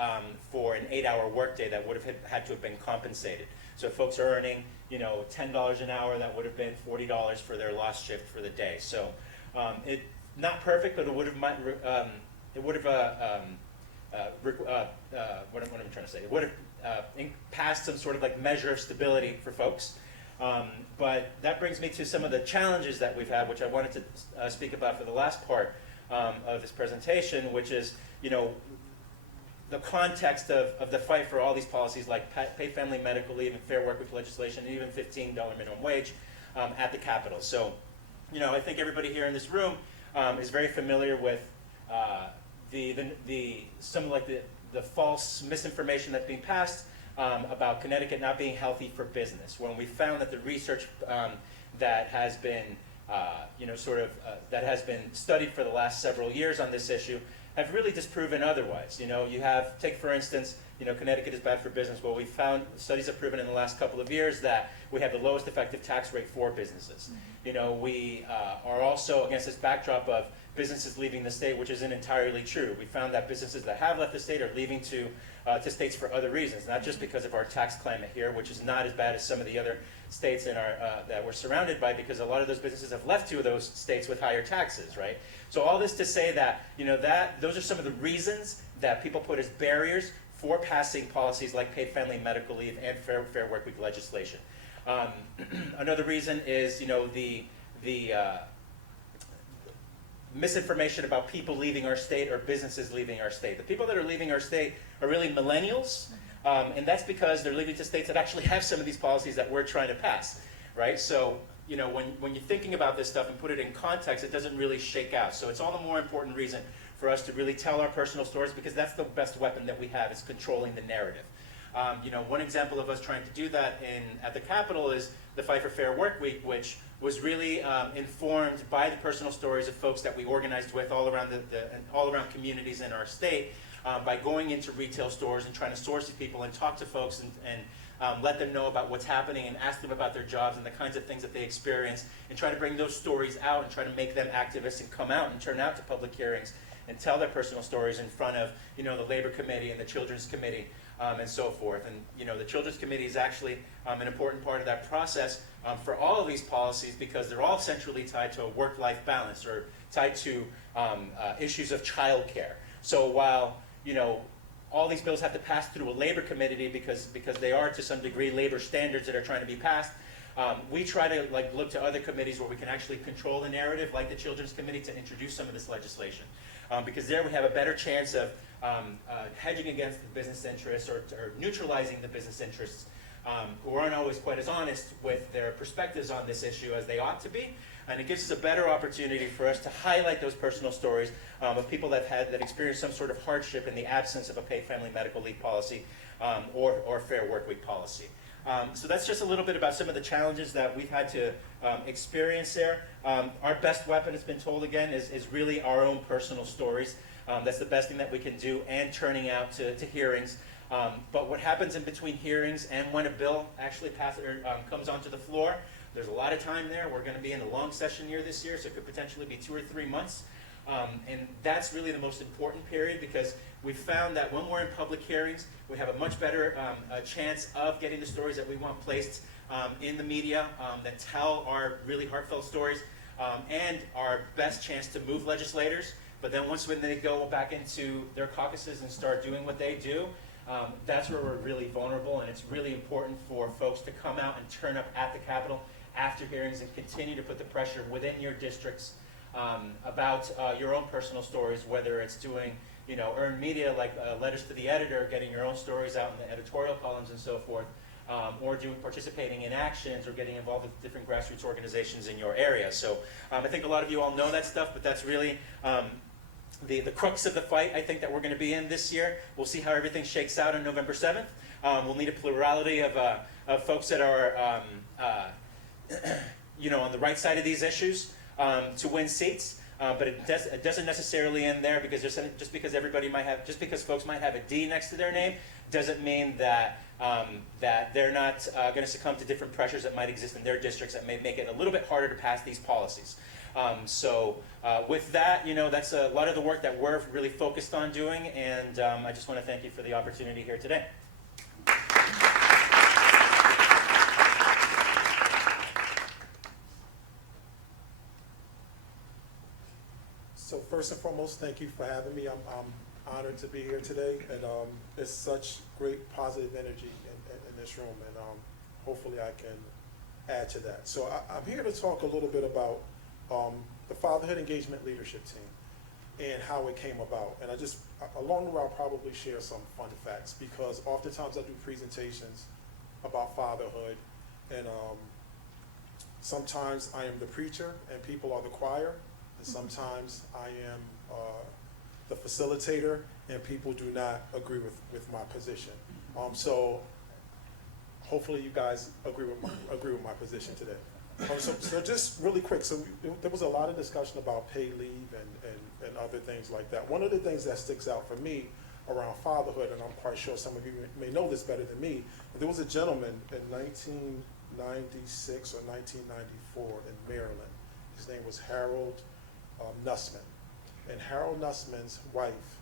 for an 8-hour workday that would have had to have been compensated. So if folks are earning, $10 an hour, that would have been $40 for their lost shift for the day. So it not perfect, but it would have what am I trying to say? It would have passed some sort of like measure of stability for folks. But that brings me to some of the challenges that we've had, which I wanted to speak about for the last part of this presentation, which is, the context of the fight for all these policies like paid family medical leave and fair workweek legislation, and even $15 minimum wage at the Capitol. So, I think everybody here in this room is very familiar with some like the false misinformation that's being passed about Connecticut not being healthy for business, when we found that the research that has been that has been studied for the last several years on this issue have really disproven otherwise. Take for instance, Connecticut is bad for business. Well, we found, studies have proven in the last couple of years that we have the lowest effective tax rate for businesses. We are also against this backdrop of businesses leaving the state, which isn't entirely true. We found that businesses that have left the state are leaving to states for other reasons, not just because of our tax climate here, which is not as bad as some of the other states in our that we're surrounded by, because a lot of those businesses have left to those states with higher taxes, right? So all this to say that, those are some of the reasons that people put as barriers for passing policies like paid family medical leave and fair workweek legislation. Another reason is, the misinformation about people leaving our state or businesses leaving our state. The people that are leaving our state are really millennials, and that's because they're leaving to states that actually have some of these policies that we're trying to pass, right? So, when you're thinking about this stuff and put it in context, it doesn't really shake out. So it's all the more important reason for us to really tell our personal stories, because that's the best weapon that we have, is controlling the narrative. One example of us trying to do that at the Capitol is the Fight for Fair Work Week, which was really informed by the personal stories of folks that we organized with all around all around communities in our state, by going into retail stores and trying to source these people and talk to folks and let them know about what's happening and ask them about their jobs and the kinds of things that they experience, and try to bring those stories out and try to make them activists and come out and turn out to public hearings and tell their personal stories in front of the Labor Committee and the Children's Committee and so forth. And the Children's Committee is actually an important part of that process for all of these policies, because they're all centrally tied to a work-life balance, or tied to issues of childcare. So while all these bills have to pass through a labor committee because they are to some degree labor standards that are trying to be passed, we try to look to other committees where we can actually control the narrative, like the Children's Committee, to introduce some of this legislation. Because there we have a better chance of hedging against the business interests, or neutralizing the business interests, who aren't always quite as honest with their perspectives on this issue as they ought to be. And it gives us a better opportunity for us to highlight those personal stories of people that experienced some sort of hardship in the absence of a paid family medical leave policy or fair work week policy. So that's just a little bit about some of the challenges that we've had to experience there. Our best weapon, has been told again, is really our own personal stories. That's the best thing that we can do, and turning out to hearings. But what happens in between hearings and when a bill actually comes onto the floor, there's a lot of time there. We're going to be in a long session year this year, so it could potentially be 2 or 3 months. And that's really the most important period, because we found that when we're in public hearings, we have a much better chance of getting the stories that we want placed in the media that tell our really heartfelt stories, and our best chance to move legislators. But then when they go back into their caucuses and start doing what they do, that's where we're really vulnerable, and it's really important for folks to come out and turn up at the Capitol after hearings and continue to put the pressure within your districts about your own personal stories, whether it's doing earned media like letters to the editor, getting your own stories out in the editorial columns and so forth, or participating in actions or getting involved with different grassroots organizations in your area. So I think a lot of you all know that stuff, but that's really the crux of the fight, I think, that we're going to be in this year. We'll see how everything shakes out on November 7th. We'll need a plurality of folks that are on the right side of these issues to win seats. But it doesn't necessarily end there, because just because folks might have a D next to their name doesn't mean that they're not going to succumb to different pressures that might exist in their districts that may make it a little bit harder to pass these policies. With that, that's a lot of the work that we're really focused on doing, and I just want to thank you for the opportunity here today. So first and foremost, thank you for having me. I'm honored to be here today, and it's such great positive energy in this room, and hopefully I can add to that. So I'm here to talk a little bit about the Fatherhood Engagement Leadership Team and how it came about. And along the way, I'll probably share some fun facts, because oftentimes I do presentations about fatherhood, and sometimes I am the preacher and people are the choir, and sometimes I am the facilitator and people do not agree with my position. So hopefully you guys agree with my position today. So just really quick, so there was a lot of discussion about paid leave and other things like that. One of the things that sticks out for me around fatherhood, and I'm quite sure some of you may know this better than me, there was a gentleman in 1996 or 1994 in Maryland. His name was Harold Dustman. And Harold Dustman's wife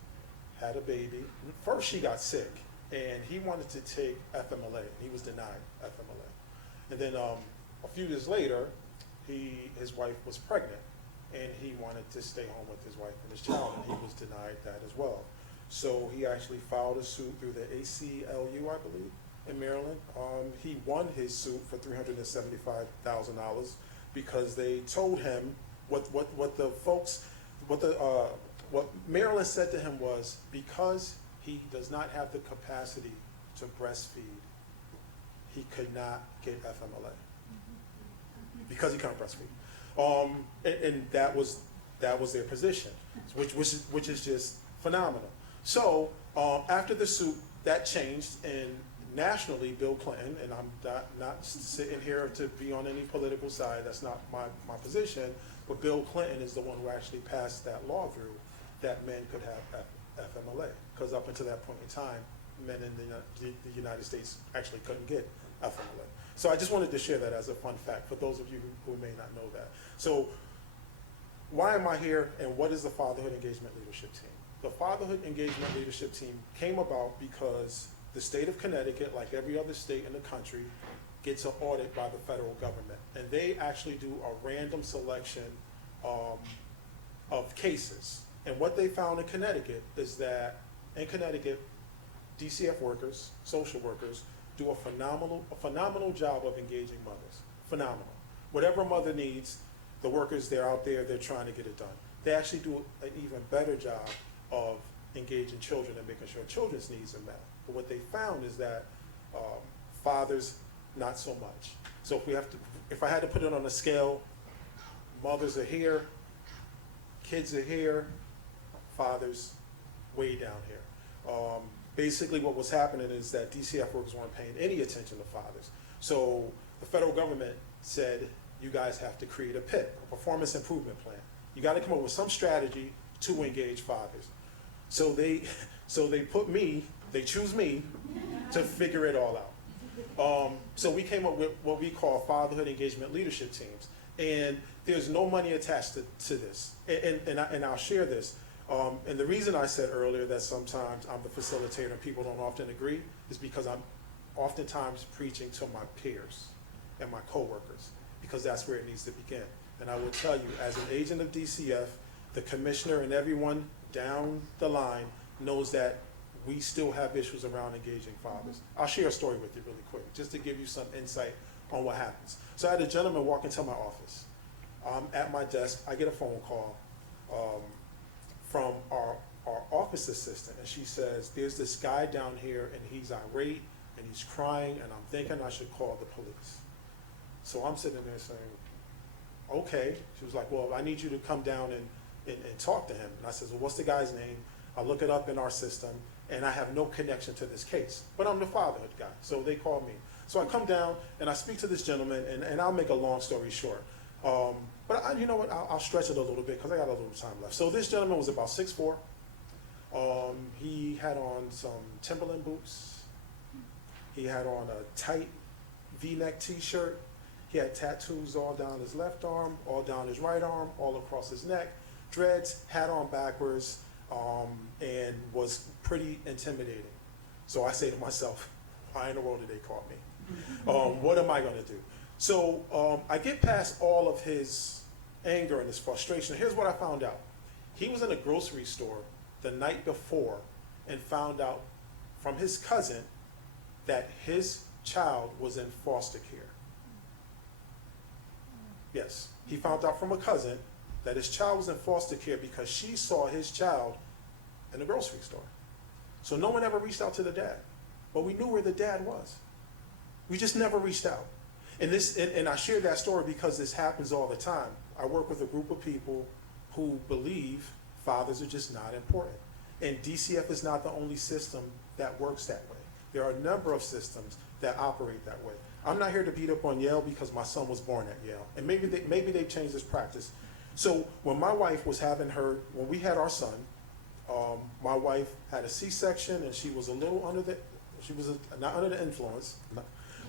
had a baby. First she got sick, and he wanted to take FMLA, and he was denied FMLA. And then a few years later, his wife was pregnant, and he wanted to stay home with his wife and his child, and he was denied that as well. So he actually filed a suit through the ACLU, I believe, in Maryland. He won his suit for $375,000 because they told him what Maryland said to him was, because he does not have the capacity to breastfeed, he could not get FMLA. Because he can't breastfeed. And that was their position, which is just phenomenal. So after the suit, that changed, and nationally, Bill Clinton, and I'm not sitting here to be on any political side, that's not my position, but Bill Clinton is the one who actually passed that law through that men could have FMLA, because up until that point in time, men in the United States actually couldn't get FMLA. So I just wanted to share that as a fun fact for those of you who may not know that. So why am I here, and what is the Fatherhood Engagement Leadership Team? The Fatherhood Engagement Leadership Team came about because the state of Connecticut, like every other state in the country, gets an audit by the federal government. And they actually do a random selection of cases. And what they found in Connecticut is that in Connecticut, DCF workers, social workers, do a phenomenal job of engaging mothers. Phenomenal. Whatever a mother needs, the workers, they're out there, they're trying to get it done. They actually do an even better job of engaging children and making sure children's needs are met. But what they found is that fathers, not so much. So if I had to put it on a scale, mothers are here, kids are here, fathers way down here. Basically what was happening is that DCF workers weren't paying any attention to fathers. So the federal government said, you guys have to create a PIP, a performance improvement plan. You got to come up with some strategy to engage fathers. So they choose me to figure it all out. So we came up with what we call Fatherhood Engagement Leadership Teams. And there's no money attached to this. And I'll share this. And the reason I said earlier that sometimes I'm the facilitator and people don't often agree is because I'm oftentimes preaching to my peers and my coworkers, because that's where it needs to begin. And I will tell you, as an agent of DCF, the commissioner and everyone down the line knows that we still have issues around engaging fathers. I'll share a story with you really quick, just to give you some insight on what happens. So I had a gentleman walk into my office. At my desk, I get a phone call from our office assistant, and she says, there's this guy down here, and he's irate, and he's crying, and I'm thinking I should call the police. So I'm sitting there saying, okay. She was like, well, I need you to come down and talk to him. And I said, well, what's the guy's name? I look it up in our system, and I have no connection to this case. But I'm the fatherhood guy, so they called me. So I come down, and I speak to this gentleman, and I'll make a long story short. But you know what, I'll stretch it a little bit, because I got a little time left. So this gentleman was about 6'4". He had on some Timberland boots. He had on a tight V-neck t-shirt. He had tattoos all down his left arm, all down his right arm, all across his neck, dreads, hat on backwards, and was pretty intimidating. So I say to myself, why in the world did they call me? What am I gonna do? So I get past all of his anger and his frustration. Here's what I found out. He was in a grocery store the night before and found out from his cousin that his child was in foster care. Yes, he found out from a cousin that his child was in foster care because she saw his child in the grocery store. So no one ever reached out to the dad, but we knew where the dad was. We just never reached out. And I share that story because this happens all the time. I work with a group of people who believe fathers are just not important. And DCF is not the only system that works that way. There are a number of systems that operate that way. I'm not here to beat up on Yale because my son was born at Yale. And maybe they've changed this practice. So when my wife was when we had our son, my wife had a C-section and she was a little not under the influence,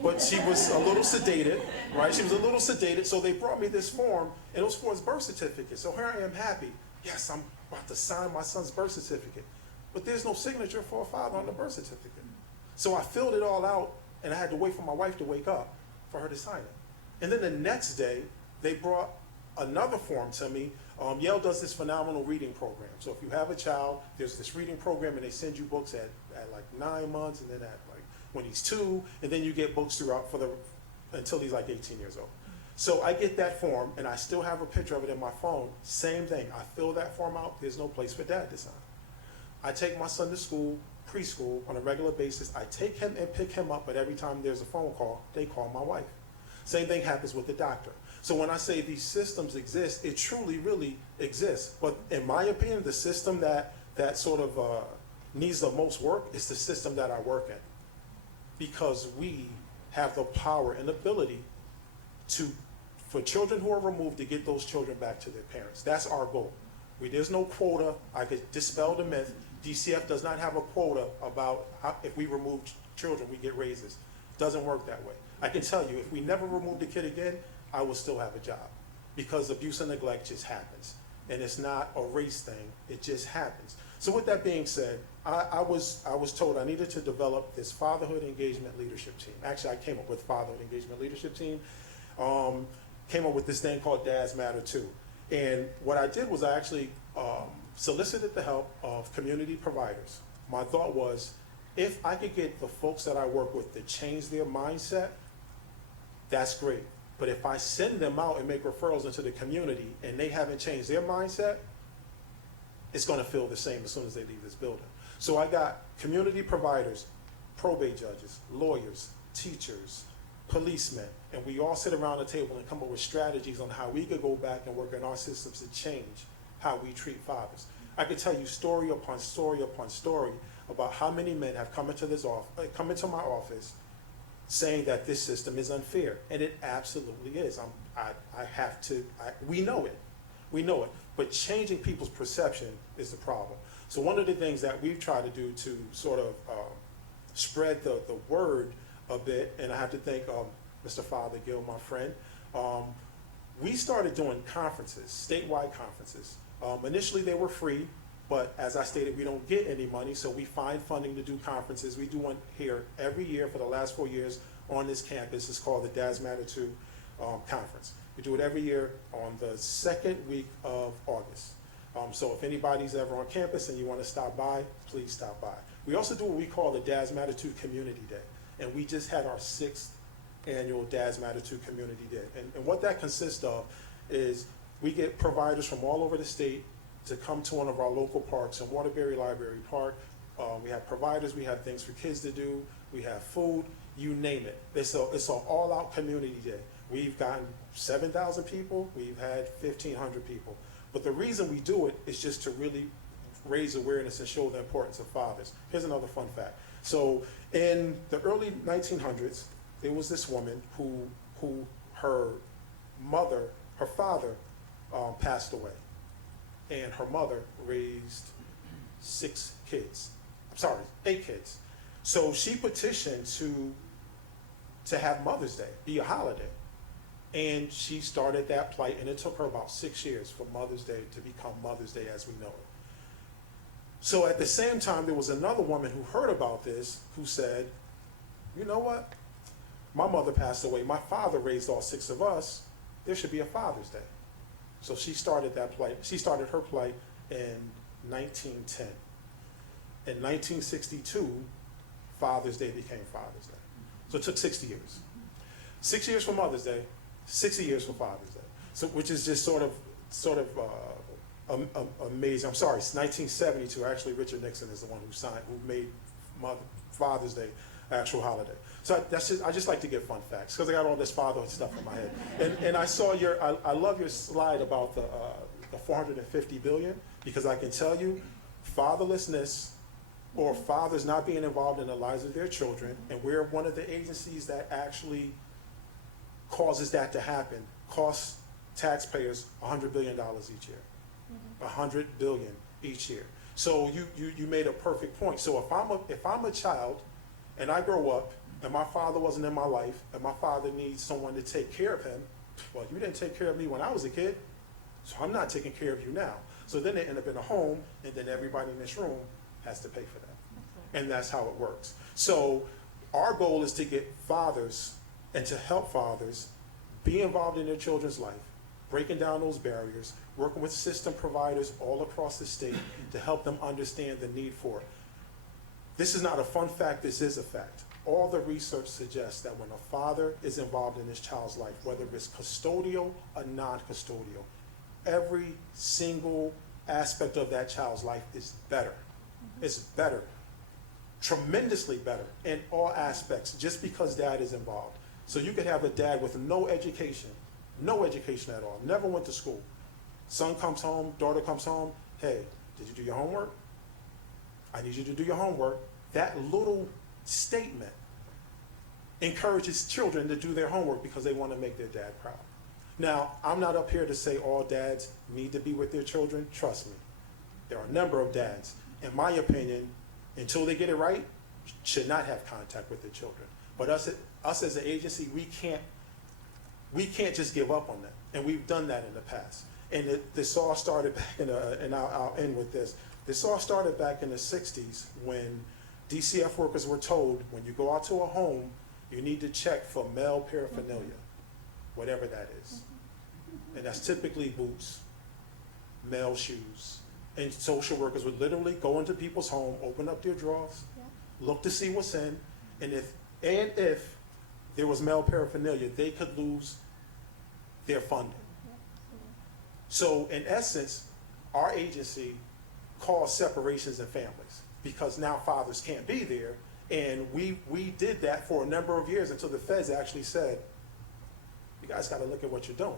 but she was a little sedated, right? She was a little sedated, so they brought me this form, and it was for his birth certificate. So here I am happy. Yes, I'm about to sign my son's birth certificate. But there's no signature for a father on the birth certificate. So I filled it all out, and I had to wait for my wife to wake up for her to sign it. And then the next day, they brought another form to me. Yale does this phenomenal reading program. So if you have a child, there's this reading program, and they send you books at like 9 months, and then at like when he's 2, and then you get books throughout until he's like 18 years old. So I get that form, and I still have a picture of it in my phone. Same thing. I fill that form out. There's no place for dad to sign. I take my son to school, preschool, on a regular basis. I take him and pick him up, but every time there's a phone call, they call my wife. Same thing happens with the doctor. So when I say these systems exist, it truly, really exists. But in my opinion, the system that sort of needs the most work is the system that I work in. Because we have the power and ability for children who are removed to get those children back to their parents. That's our goal. There's no quota. I could dispel the myth. DCF does not have a quota about if we remove children, we get raises. Doesn't work that way. I can tell you, if we never remove the kid again, I will still have a job. Because abuse and neglect just happens. And it's not a race thing, it just happens. So with that being said, I was told I needed to develop this fatherhood engagement leadership team. Actually, I came up with fatherhood engagement leadership team. Came up with this thing called Dads Matter Too. And what I did was I actually solicited the help of community providers. My thought was, if I could get the folks that I work with to change their mindset, that's great. But if I send them out and make referrals into the community and they haven't changed their mindset, it's going to feel the same as soon as they leave this building. So I got community providers, probate judges, lawyers, teachers, policemen, and we all sit around the table and come up with strategies on how we could go back and work in our systems to change how we treat fathers. I could tell you story upon story upon story about how many men have come into my office saying that this system is unfair, and it absolutely is. We know it, but changing people's perception is the problem. So one of the things that we've tried to do to sort of spread the word a bit, and I have to thank Mr. Father Gill, my friend, we started doing conferences, statewide conferences. Initially they were free, but as I stated, we don't get any money, so we find funding to do conferences. We do one here every year for the last 4 years on this campus. It's called the Dads Matter Too conference. We do it every year on the second week of August. So if anybody's ever on campus and you want to stop by, please stop by. We also do what we call the Dads Matter Too Community Day, and we just had our 6th annual Dads Matter Too Community Day. And what that consists of is we get providers from all over the state to come to one of our local parks in Waterbury Library Park, we have providers, we have things for kids to do, we have food, you name it. It's an all-out community day. We've gotten 7,000 people, we've had 1,500 people. But the reason we do it is just to really raise awareness and show the importance of fathers. Here's another fun fact. So in the early 1900s, there was this woman who her father passed away, and her mother raised 8 kids. So she petitioned to have Mother's Day be a holiday. And she started that plight, and it took her about 6 years for Mother's Day to become Mother's Day as we know it. So at the same time, there was another woman who heard about this who said, you know what? My mother passed away. My father raised all 6 of us. There should be a Father's Day. So she started that plight. She started her plight in 1910. In 1962, Father's Day became Father's Day. So it took 60 years. 6 years for Mother's Day, 60 years for Father's Day. So, which is just sort of amazing. I'm sorry, it's 1972. Actually, Richard Nixon is the one who made Father's Day actual holiday. So I just like to give fun facts because I got all this fatherhood stuff in my head. And I saw I love your slide about the 450 billion, because I can tell you, fatherlessness or fathers not being involved in the lives of their children, and we're one of the agencies that actually causes that to happen, costs taxpayers $100 billion each year. $100 billion each year. So you made a perfect point. So if I'm a child and I grow up and my father wasn't in my life and my father needs someone to take care of him, well, you didn't take care of me when I was a kid, so I'm not taking care of you now. So then they end up in a home, and then everybody in this room has to pay for that. And that's how it works. So our goal is to get fathers and to help fathers be involved in their children's life, breaking down those barriers, working with system providers all across the state to help them understand the need for it. This is not a fun fact, this is a fact. All the research suggests that when a father is involved in his child's life, whether it's custodial or non-custodial, every single aspect of that child's life is better. It's better, tremendously better in all aspects, just because dad is involved. So you could have a dad with no education at all, never went to school. Son comes home, daughter comes home, hey, did you do your homework? I need you to do your homework. That little statement encourages children to do their homework because they want to make their dad proud. Now, I'm not up here to say all dads need to be with their children. Trust me. There are a number of dads, in my opinion, until they get it right, should not have contact with their children. But us as an agency, we can't just give up on that. And we've done that in the past. And this all started back and I'll end with this. This all started back in the 60s when DCF workers were told, when you go out to a home, you need to check for male paraphernalia, whatever that is. And that's typically boots, male shoes. And social workers would literally go into people's home, open up their drawers, look to see what's in, and if there was male paraphernalia, they could lose their funding. So in essence, our agency caused separations in families because now fathers can't be there. And we did that for a number of years until the feds actually said, you guys got to look at what you're doing.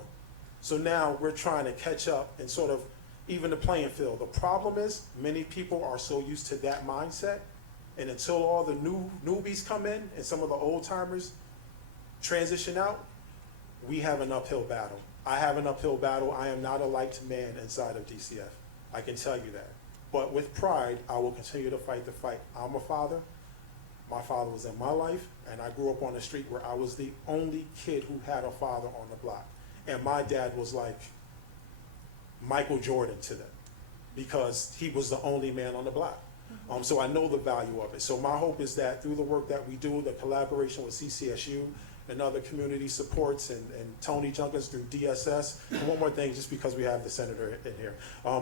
So now we're trying to catch up and sort of even the playing field. The problem is many people are so used to that mindset, and until all the newbies come in and some of the old timers transition out, we have an uphill battle. I have an uphill battle. I am not a liked man inside of DCF. I can tell you that. But with pride, I will continue to fight the fight. I'm a father. My father was in my life, and I grew up on a street where I was the only kid who had a father on the block. And my dad was like Michael Jordan to them because he was the only man on the block. So I know the value of it. So my hope is that through the work that we do, the collaboration with CCSU and other community supports and Tony Junkins through DSS. And one more thing, just because we have the senator in here. I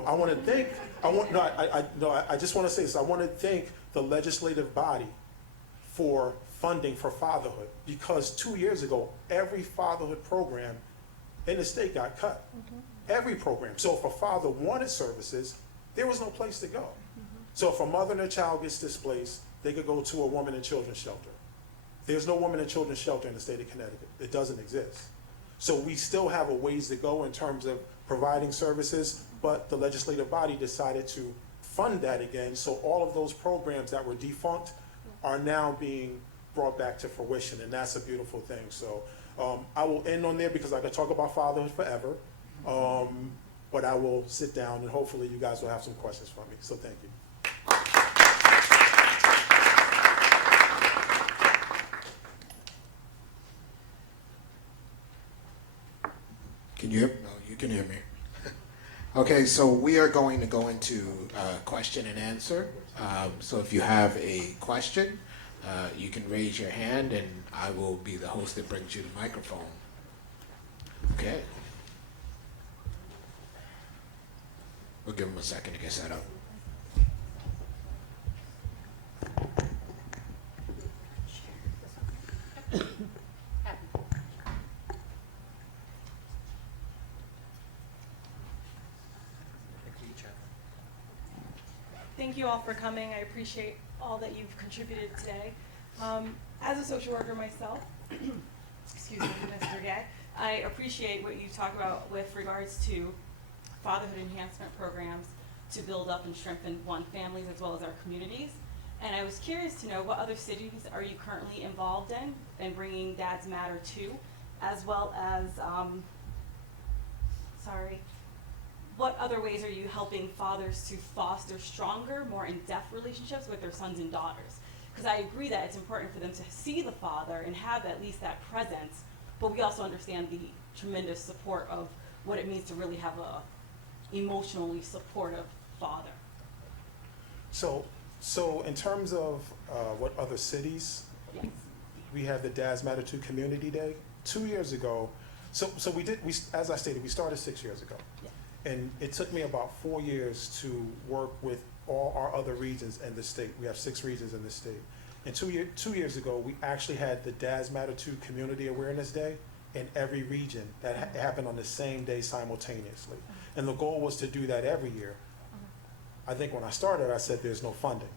just want to say this. I want to thank the legislative body for funding for fatherhood, because 2 years ago, every fatherhood program in the state got cut. Every program. So if a father wanted services, there was no place to go. So if a mother and a child gets displaced, they could go to a woman and children's shelter. There's no woman and children's shelter in the state of Connecticut. It doesn't exist. So we still have a ways to go in terms of providing services, but the legislative body decided to fund that again. So all of those programs that were defunct are now being brought back to fruition, and that's a beautiful thing. So I will end on there because I could talk about fatherhood forever, but I will sit down and hopefully you guys will have some questions for me. So thank you. Can you hear? No, you can hear me. Okay, so we are going to go into question and answer. So if you have a question, you can raise your hand and I will be the host that brings you the microphone. Okay. We'll give them a second to get set up. Thank you all for coming. I appreciate all that you've contributed today. As a social worker myself, excuse me, Mr. Gay, I appreciate what you talk about with regards to fatherhood enhancement programs to build up and strengthen families as well as our communities. And I was curious to know what other cities are you currently involved in bringing Dads Matter to, as well as, what other ways are you helping fathers to foster stronger, more in-depth relationships with their sons and daughters? Because I agree that it's important for them to see the father and have at least that presence, but we also understand the tremendous support of what it means to really have a emotionally supportive father. So in terms of what other cities, Yes. we have the Dads Matter 2 Community Day. 2 years ago, as I stated, we started 6 years ago. Yeah. And it took me about 4 years to work with all our other regions in the state. We have 6 regions in the state. And 2 years ago, we actually had the Dads Matter 2 Community Awareness Day in every region that happened on the same day simultaneously. And the goal was to do that every year. I think when I started, I said there's no funding.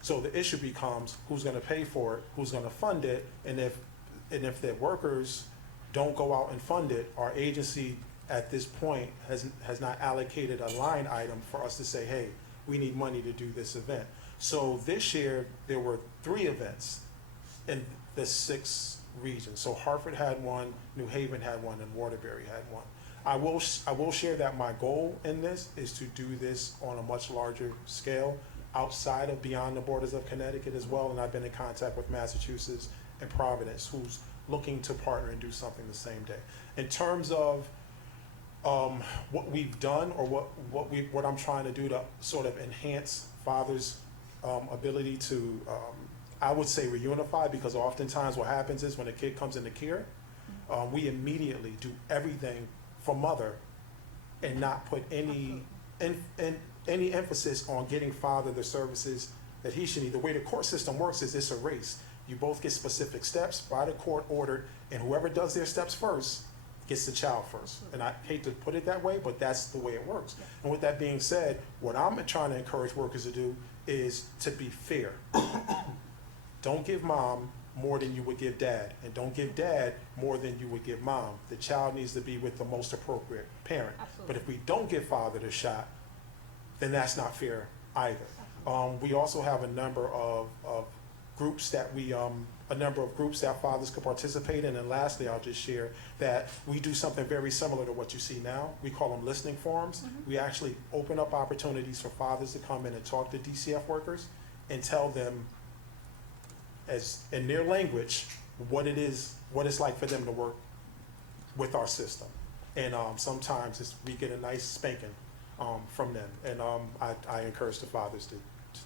So the issue becomes who's gonna pay for it, who's gonna fund it, and if the workers don't go out and fund it, our agency at this point has not allocated a line item for us to say, hey, we need money to do this event. So this year, there were 3 events in the 6 regions. So Hartford had one, New Haven had one, and Waterbury had one. I will share that my goal in this is to do this on a much larger scale outside of beyond the borders of Connecticut as well. And I've been in contact with Massachusetts and Providence, who's looking to partner and do something the same day. In terms of what we've done or what I'm trying to do to sort of enhance fathers' ability to, I would say reunify, because oftentimes what happens is when a kid comes into care, we immediately do everything for mother and not put any emphasis on getting father the services that he should need. The way the court system works is it's a race. You both get specific steps by the court ordered, and whoever does their steps first gets the child first. And I hate to put it that way, but that's the way it works. And with that being said, what I'm trying to encourage workers to do is to be fair. Don't give mom more than you would give dad, and don't give dad more than you would give mom. The child needs to be with the most appropriate parent. Absolutely. But if we don't give father the shot, then that's not fair either. We also have a number of groups that fathers could participate in. And lastly, I'll just share that we do something very similar to what you see now. We call them listening forums. We actually open up opportunities for fathers to come in and talk to DCF workers and tell them, as in their language, what it's like for them to work with our system. And sometimes we get a nice spanking from them. And I encourage the fathers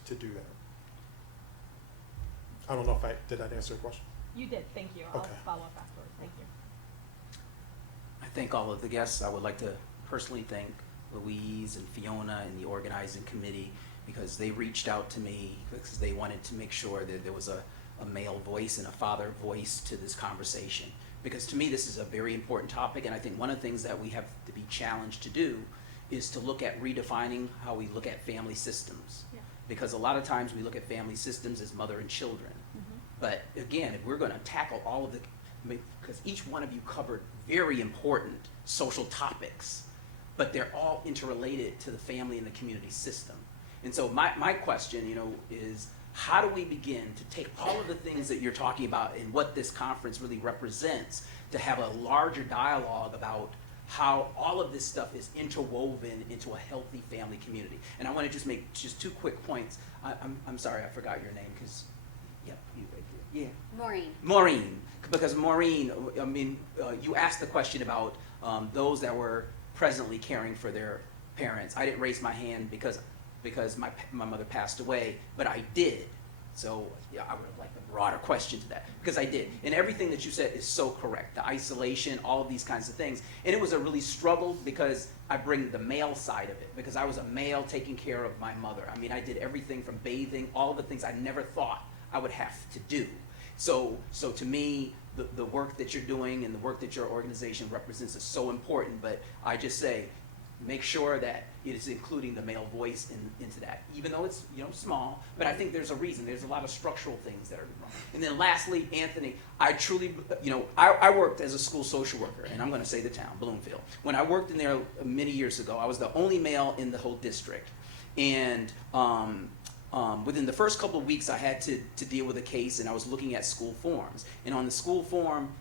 to do that. I don't know if did that answer your question? You did, thank you. I'll Okay. follow up afterwards, thank you. I thank all of the guests. I would like to personally thank Louise and Fiona and the organizing committee, because they reached out to me because they wanted to make sure that there was a male voice and a father voice to this conversation. Because to me, this is a very important topic, and I think one of the things that we have to be challenged to do is to look at redefining how we look at family systems. Yeah. because a lot of times we look at family systems as mother and children. But again, if we're going to tackle all of the, because each one of you covered very important social topics, but they're all interrelated to the family and the community system. And so my question, is how do we begin to take all of the things that you're talking about and what this conference really represents to have a larger dialogue about how all of this stuff is interwoven into a healthy family community. And I want to just make just 2 quick points. I'm sorry, I forgot your name because, yep, you right here. Yeah. Maureen, because Maureen, you asked the question about those that were presently caring for their parents. I didn't raise my hand because my mother passed away, but I did. So yeah, I would have liked a broader question to that, because I did. And everything that you said is so correct. The isolation, all of these kinds of things. And it was a really struggle because I bring the male side of it, because I was a male taking care of my mother. I did everything from bathing, all the things I never thought I would have to do. So to me, the work that you're doing and the work that your organization represents is so important, but I just say, make sure that it is including the male voice into that, even though it's small. But I think there's a reason. There's a lot of structural things that are wrong. And then lastly, Anthony, I truly, I worked as a school social worker, and I'm going to say the town, Bloomfield. When I worked in there many years ago, I was the only male in the whole district, and within the first couple of weeks, I had to deal with a case, and I was looking at school forms. And on the school form,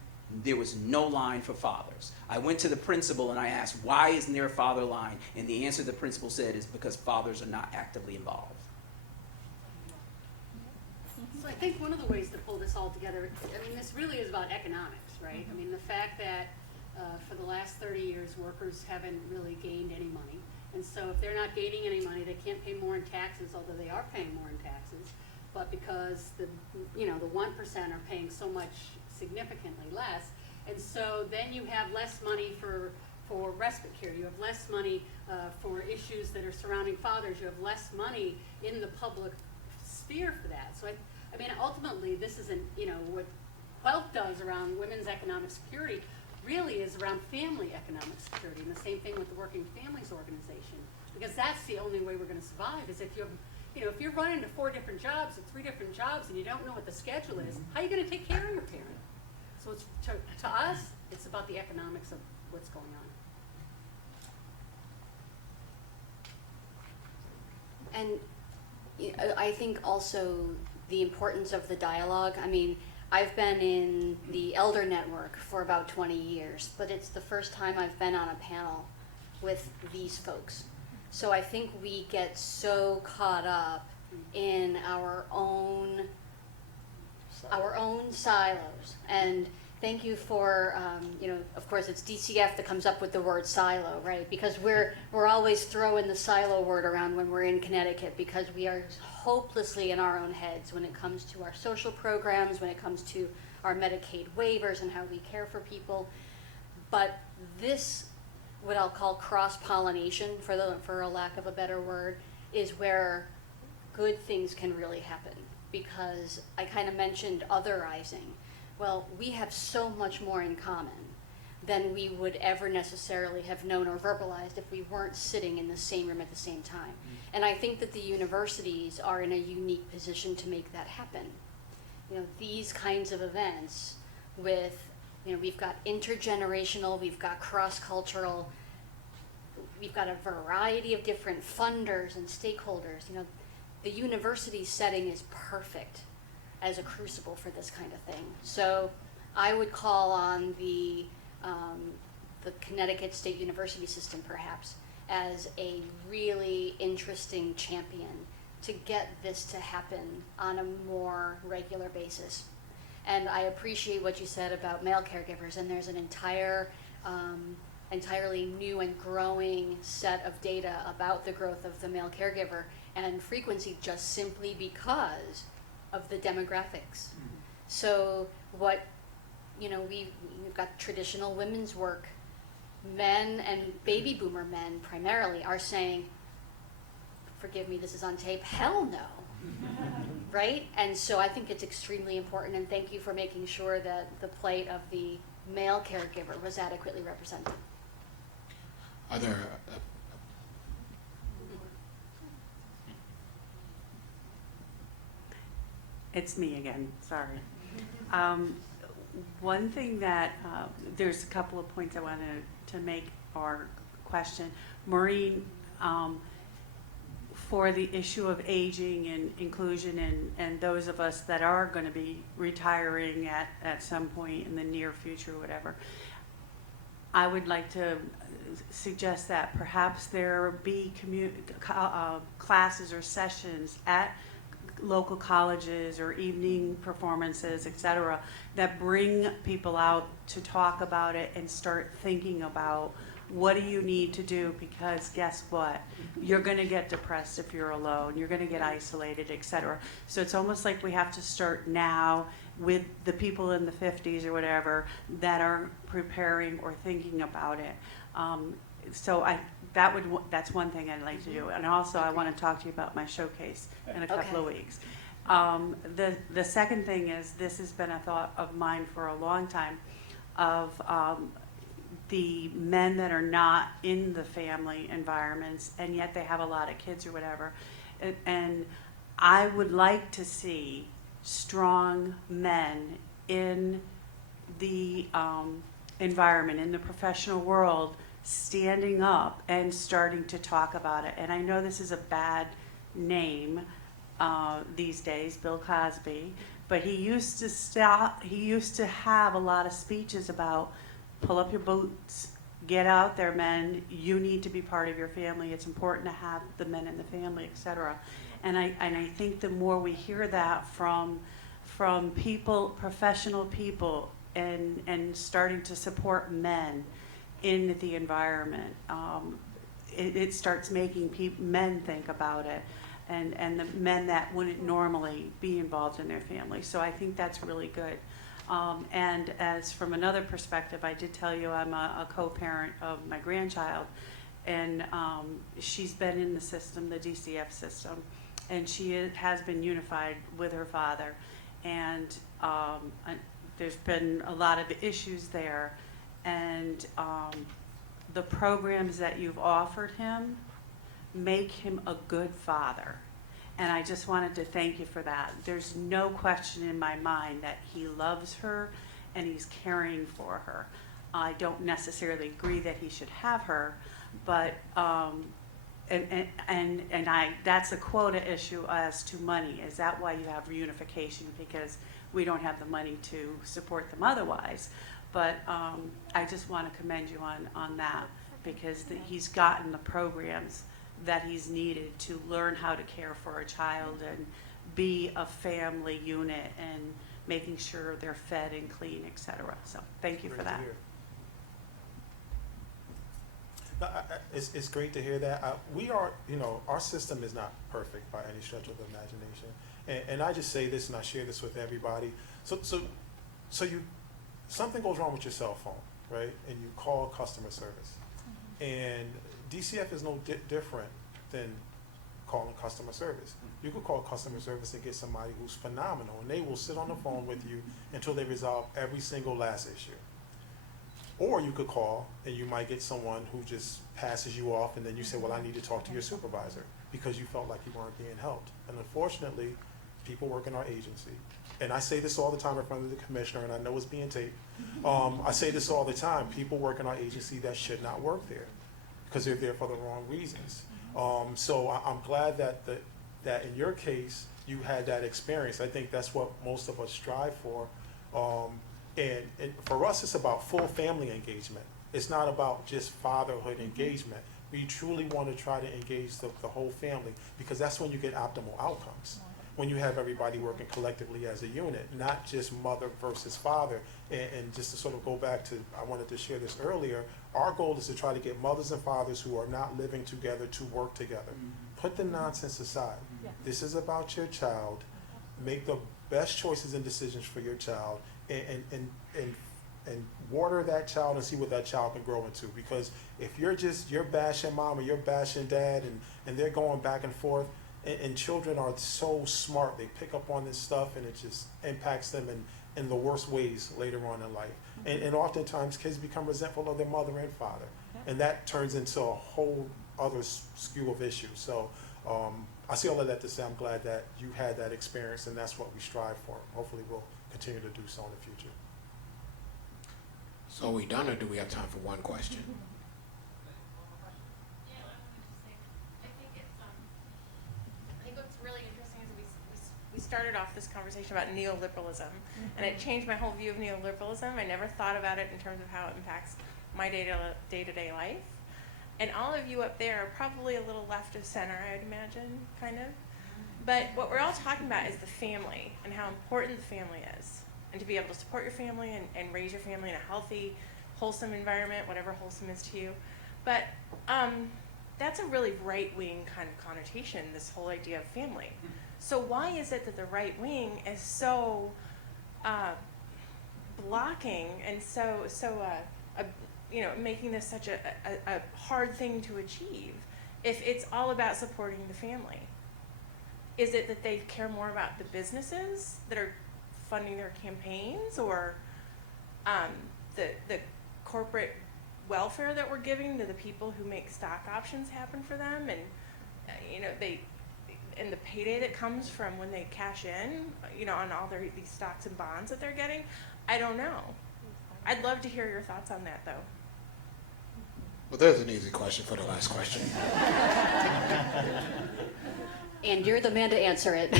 there was no line for fathers. I went to the principal and I asked, why isn't there a father line? And the answer the principal said is because fathers are not actively involved. So I think one of the ways to pull this all together, this really is about economics, right? The fact that for the last 30 years, workers haven't really gained any money. And so if they're not gaining any money, they can't pay more in taxes, although they are paying more in taxes. But because the 1% are paying so much significantly less, and so then you have less money for respite care, you have less money for issues that are surrounding fathers, you have less money in the public sphere for that. So ultimately this isn't, what Wealth does around women's economic security really is around family economic security, and the same thing with the Working Families Organization, because that's the only way we're going to survive, is if you have, if you're running to 4 different jobs or 3 different jobs and you don't know what the schedule is, how are you going to take care of your parent? So it's to us, it's about the economics of what's going on. And I think also the importance of the dialogue. I've been in the Elder Network for about 20 years, but it's the first time I've been on a panel with these folks. So I think we get so caught up in our own silos. And thank you for, of course it's DCF that comes up with the word silo, right? Because we're always throwing the silo word around when we're in Connecticut, because we are hopelessly in our own heads when it comes to our social programs, when it comes to our Medicaid waivers and how we care for people. But this, what I'll call cross-pollination, for a lack of a better word, is where good things can really happen. Because I kind of mentioned otherizing. Well, we have so much more in common than we would ever necessarily have known or verbalized if we weren't sitting in the same room at the same time. And I think that the universities are in a unique position to make that happen. These kinds of events with, we've got intergenerational, we've got cross-cultural, we've got a variety of different funders and stakeholders. The university setting is perfect as a crucible for this kind of thing. So I would call on the Connecticut State University system perhaps as a really interesting champion to get this to happen on a more regular basis. And I appreciate what you said about male caregivers, and there's an entirely new and growing set of data about the growth of the male caregiver and frequency, just simply because of the demographics. So we've got traditional women's work. Men and baby boomer men primarily are saying, forgive me, this is on tape, hell no. Right? And so I think it's extremely important, and thank you for making sure that the plight of the male caregiver was adequately represented. Are there It's me again, sorry. One thing that, there's a couple of points I wanted to make or question. Maureen, for the issue of aging and inclusion and those of us that are going to be retiring at some point in the near future or whatever, I would like to suggest that perhaps there be classes or sessions at local colleges or evening performances, etc., that bring people out to talk about it and start thinking about what do you need to do, because guess what? You're going to get depressed if you're alone. You're going to get isolated, etc. So it's almost like we have to start now with the people in the 50s or whatever that are preparing or thinking about it. That's one thing I'd like to do. And also I want to talk to you about my showcase in a couple of weeks. The second thing is, this has been a thought of mine for a long time, of the men that are not in the family environments and yet they have a lot of kids or whatever. And I would like to see strong men in the environment, in the professional world, standing up and starting to talk about it. And I know this is a bad name these days, Bill Cosby, but he used to have a lot of speeches about pull up your boots, get out there, men, you need to be part of your family, it's important to have the men in the family, etc. And I think the more we hear that from people, professional people, and starting to support men in the environment, it starts making men think about it, and the men that wouldn't normally be involved in their family. So I think that's really good. And as from another perspective, I did tell you I'm a co-parent of my grandchild, and she's been in the system, the DCF system, and she has been unified with her father, and there's been a lot of issues there, and the programs that you've offered him make him a good father. And I just wanted to thank you for that. There's no question in my mind that he loves her and he's caring for her. I don't necessarily agree that he should have her, but that's a quota issue as to money. Is that why you have reunification? Because we don't have the money to support them otherwise. But I just want to commend you on that, because he's gotten the programs that he's needed to learn how to care for a child and be a family unit and making sure they're fed and clean, etc. So thank you for that. No, it's great to hear that. We are, our system is not perfect by any stretch of the imagination. And I just say this, and I share this with everybody. So something goes wrong with your cell phone, right? And you call customer service. And DCF is no different than calling customer service. You could call customer service and get somebody who's phenomenal, and they will sit on the phone with you until they resolve every single last issue. Or you could call and you might get someone who just passes you off, and then you say, well, I need to talk to your supervisor, because you felt like you weren't being helped. And unfortunately, people work in our agency, and I say this all the time in front of the commissioner, and I know it's being taped. I say this all the time, people work in our agency that should not work there, because they're there for the wrong reasons. So I'm glad that in your case, you had that experience. I think that's what most of us strive for. And for us, it's about full family engagement. It's not about just fatherhood engagement. We truly want to try to engage the whole family, because that's when you get optimal outcomes. When you have everybody working collectively as a unit, not just mother versus father. And just to sort of go back to, I wanted to share this earlier, our goal is to try to get mothers and fathers who are not living together to work together. Put the nonsense aside. This is about your child. Make the best choices and decisions for your child, and water that child and see what that child can grow into. Because if you're bashing mom or you're bashing dad, and they're going back and forth, and children are so smart, they pick up on this stuff, and it just impacts them in the worst ways later on in life. And oftentimes kids become resentful of their mother and father, and that turns into a whole other skew of issues. So I see all of that to say I'm glad that you had that experience, and that's what we strive for. Hopefully we'll continue to do so in the future. So are we done, or do we have time for one question? I think what's really interesting is we started off this conversation about neoliberalism, and it changed my whole view of neoliberalism. I never thought about it in terms of how it impacts my day-to-day life. And all of you up there are probably a little left of center, I would imagine, kind of. But what we're all talking about is the family and how important the family is, and to be able to support your family and raise your family in a healthy, wholesome environment, whatever wholesome is to you. But that's a really right-wing kind of connotation, this whole idea of family. So why is it that the right wing is so blocking and making this such a hard thing to achieve if it's all about supporting the family? Is it that they care more about the businesses that are funding their campaigns, or the corporate welfare that we're giving to the people who make stock options happen for them, and and the payday that comes from when they cash in, on all these stocks and bonds that they're getting? I don't know. I'd love to hear your thoughts on that, though. Well, there's an easy question for the last question. And you're the man to answer it.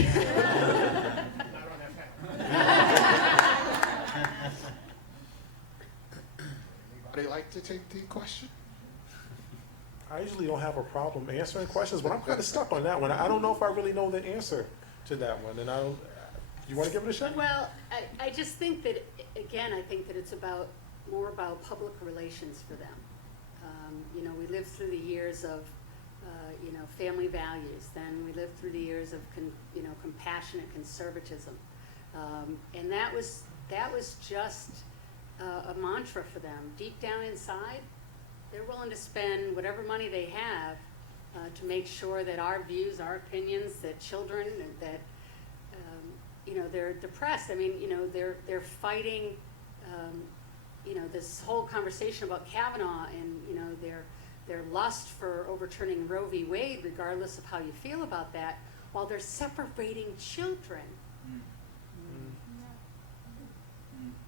Anybody like to take the question? I usually don't have a problem answering questions, but I'm kind of stuck on that one. I don't know if I really know the answer to that one, and you want to give it a shot? Well, I just think that, again, I think that it's more about public relations for them. We lived through the years of, family values. Then we lived through the years of, compassionate conservatism. And that was just a mantra for them. Deep down inside, they're willing to spend whatever money they have to make sure that our views, our opinions, that children, that they're depressed. I mean, they're fighting, this whole conversation about Kavanaugh and, their lust for overturning Roe v. Wade, regardless of how you feel about that, while they're separating children.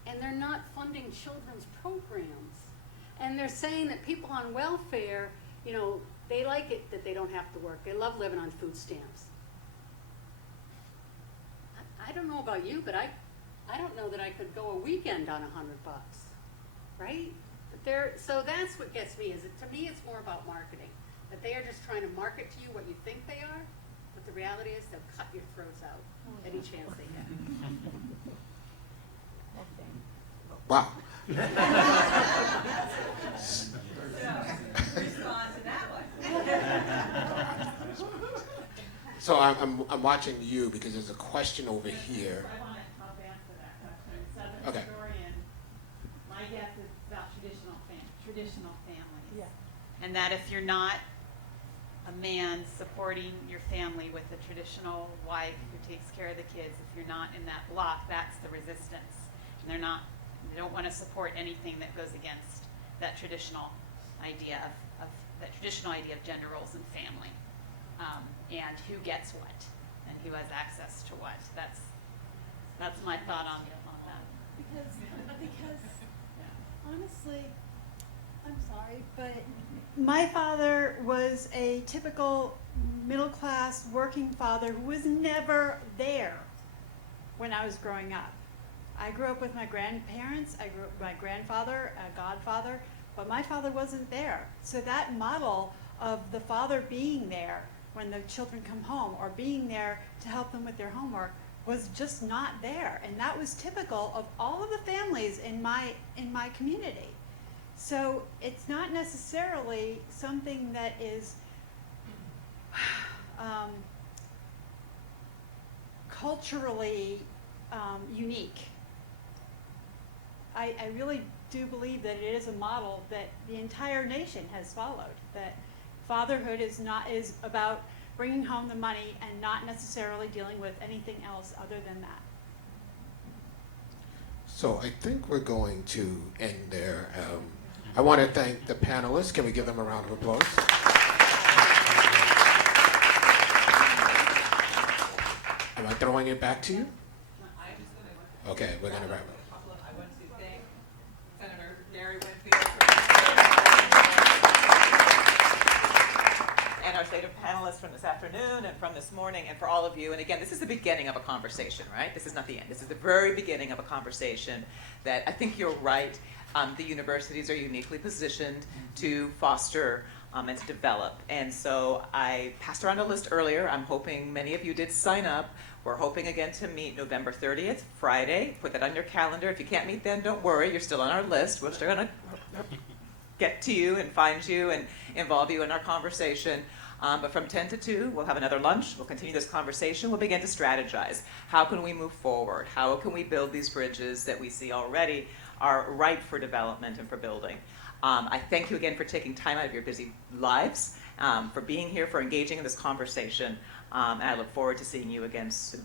And they're not funding children's programs. And they're saying that people on welfare, they like it that they don't have to work. They love living on food stamps. I don't know about you, but I don't know that I could go a weekend on $100, right? But so that's what gets me. To me, it's more about marketing. That they are just trying to market to you what you think they are, but the reality is they'll cut your throats out any chance they get. Wow. So I'm watching you because there's a question over here. I want to help answer that question. As Okay. a historian, my guess is about traditional families. Yeah. And that if you're not a man supporting your family with a traditional wife who takes care of the kids, if you're not in that block, that's the resistance. And they don't want to support anything that goes against that traditional idea of gender roles and family, and who gets what and who has access to what. That's my thought on that. Because honestly, I'm sorry, but my father was a typical middle-class working father who was never there when I was growing up. I grew up with my grandparents, I grew up with my grandfather, a godfather, but my father wasn't there. So that model of the father being there when the children come home or being there to help them with their homework was just not there. And that was typical of all of the families in my community. So it's not necessarily something that is culturally unique. I really do believe that it is a model that the entire nation has followed, that fatherhood is about bringing home the money and not necessarily dealing with anything else other than that. So I think we're going to end there. I want to thank the panelists. Can we give them a round of applause? Am I throwing it back to you? Okay, we're gonna wrap up. I want to thank Senator Gary Winfield and our slate of panelists from this afternoon and from this morning, and for all of you. And again, this is the beginning of a conversation, right? This is not the end. This is the very beginning of a conversation that I think you're right. The universities are uniquely positioned to foster and to develop. And so I passed around a list earlier. I'm hoping many of you did sign up. We're hoping again to meet November 30th, Friday. Put that on your calendar. If you can't meet then, don't worry. You're still on our list. We're still going to get to you and find you and involve you in our conversation. But from 10 to 2, we'll have another lunch. We'll continue this conversation. We'll begin to strategize. How can we move forward? How can we build these bridges that we see already are ripe for development and for building? I thank you again for taking time out of your busy lives, for being here, for engaging in this conversation, and I look forward to seeing you again soon.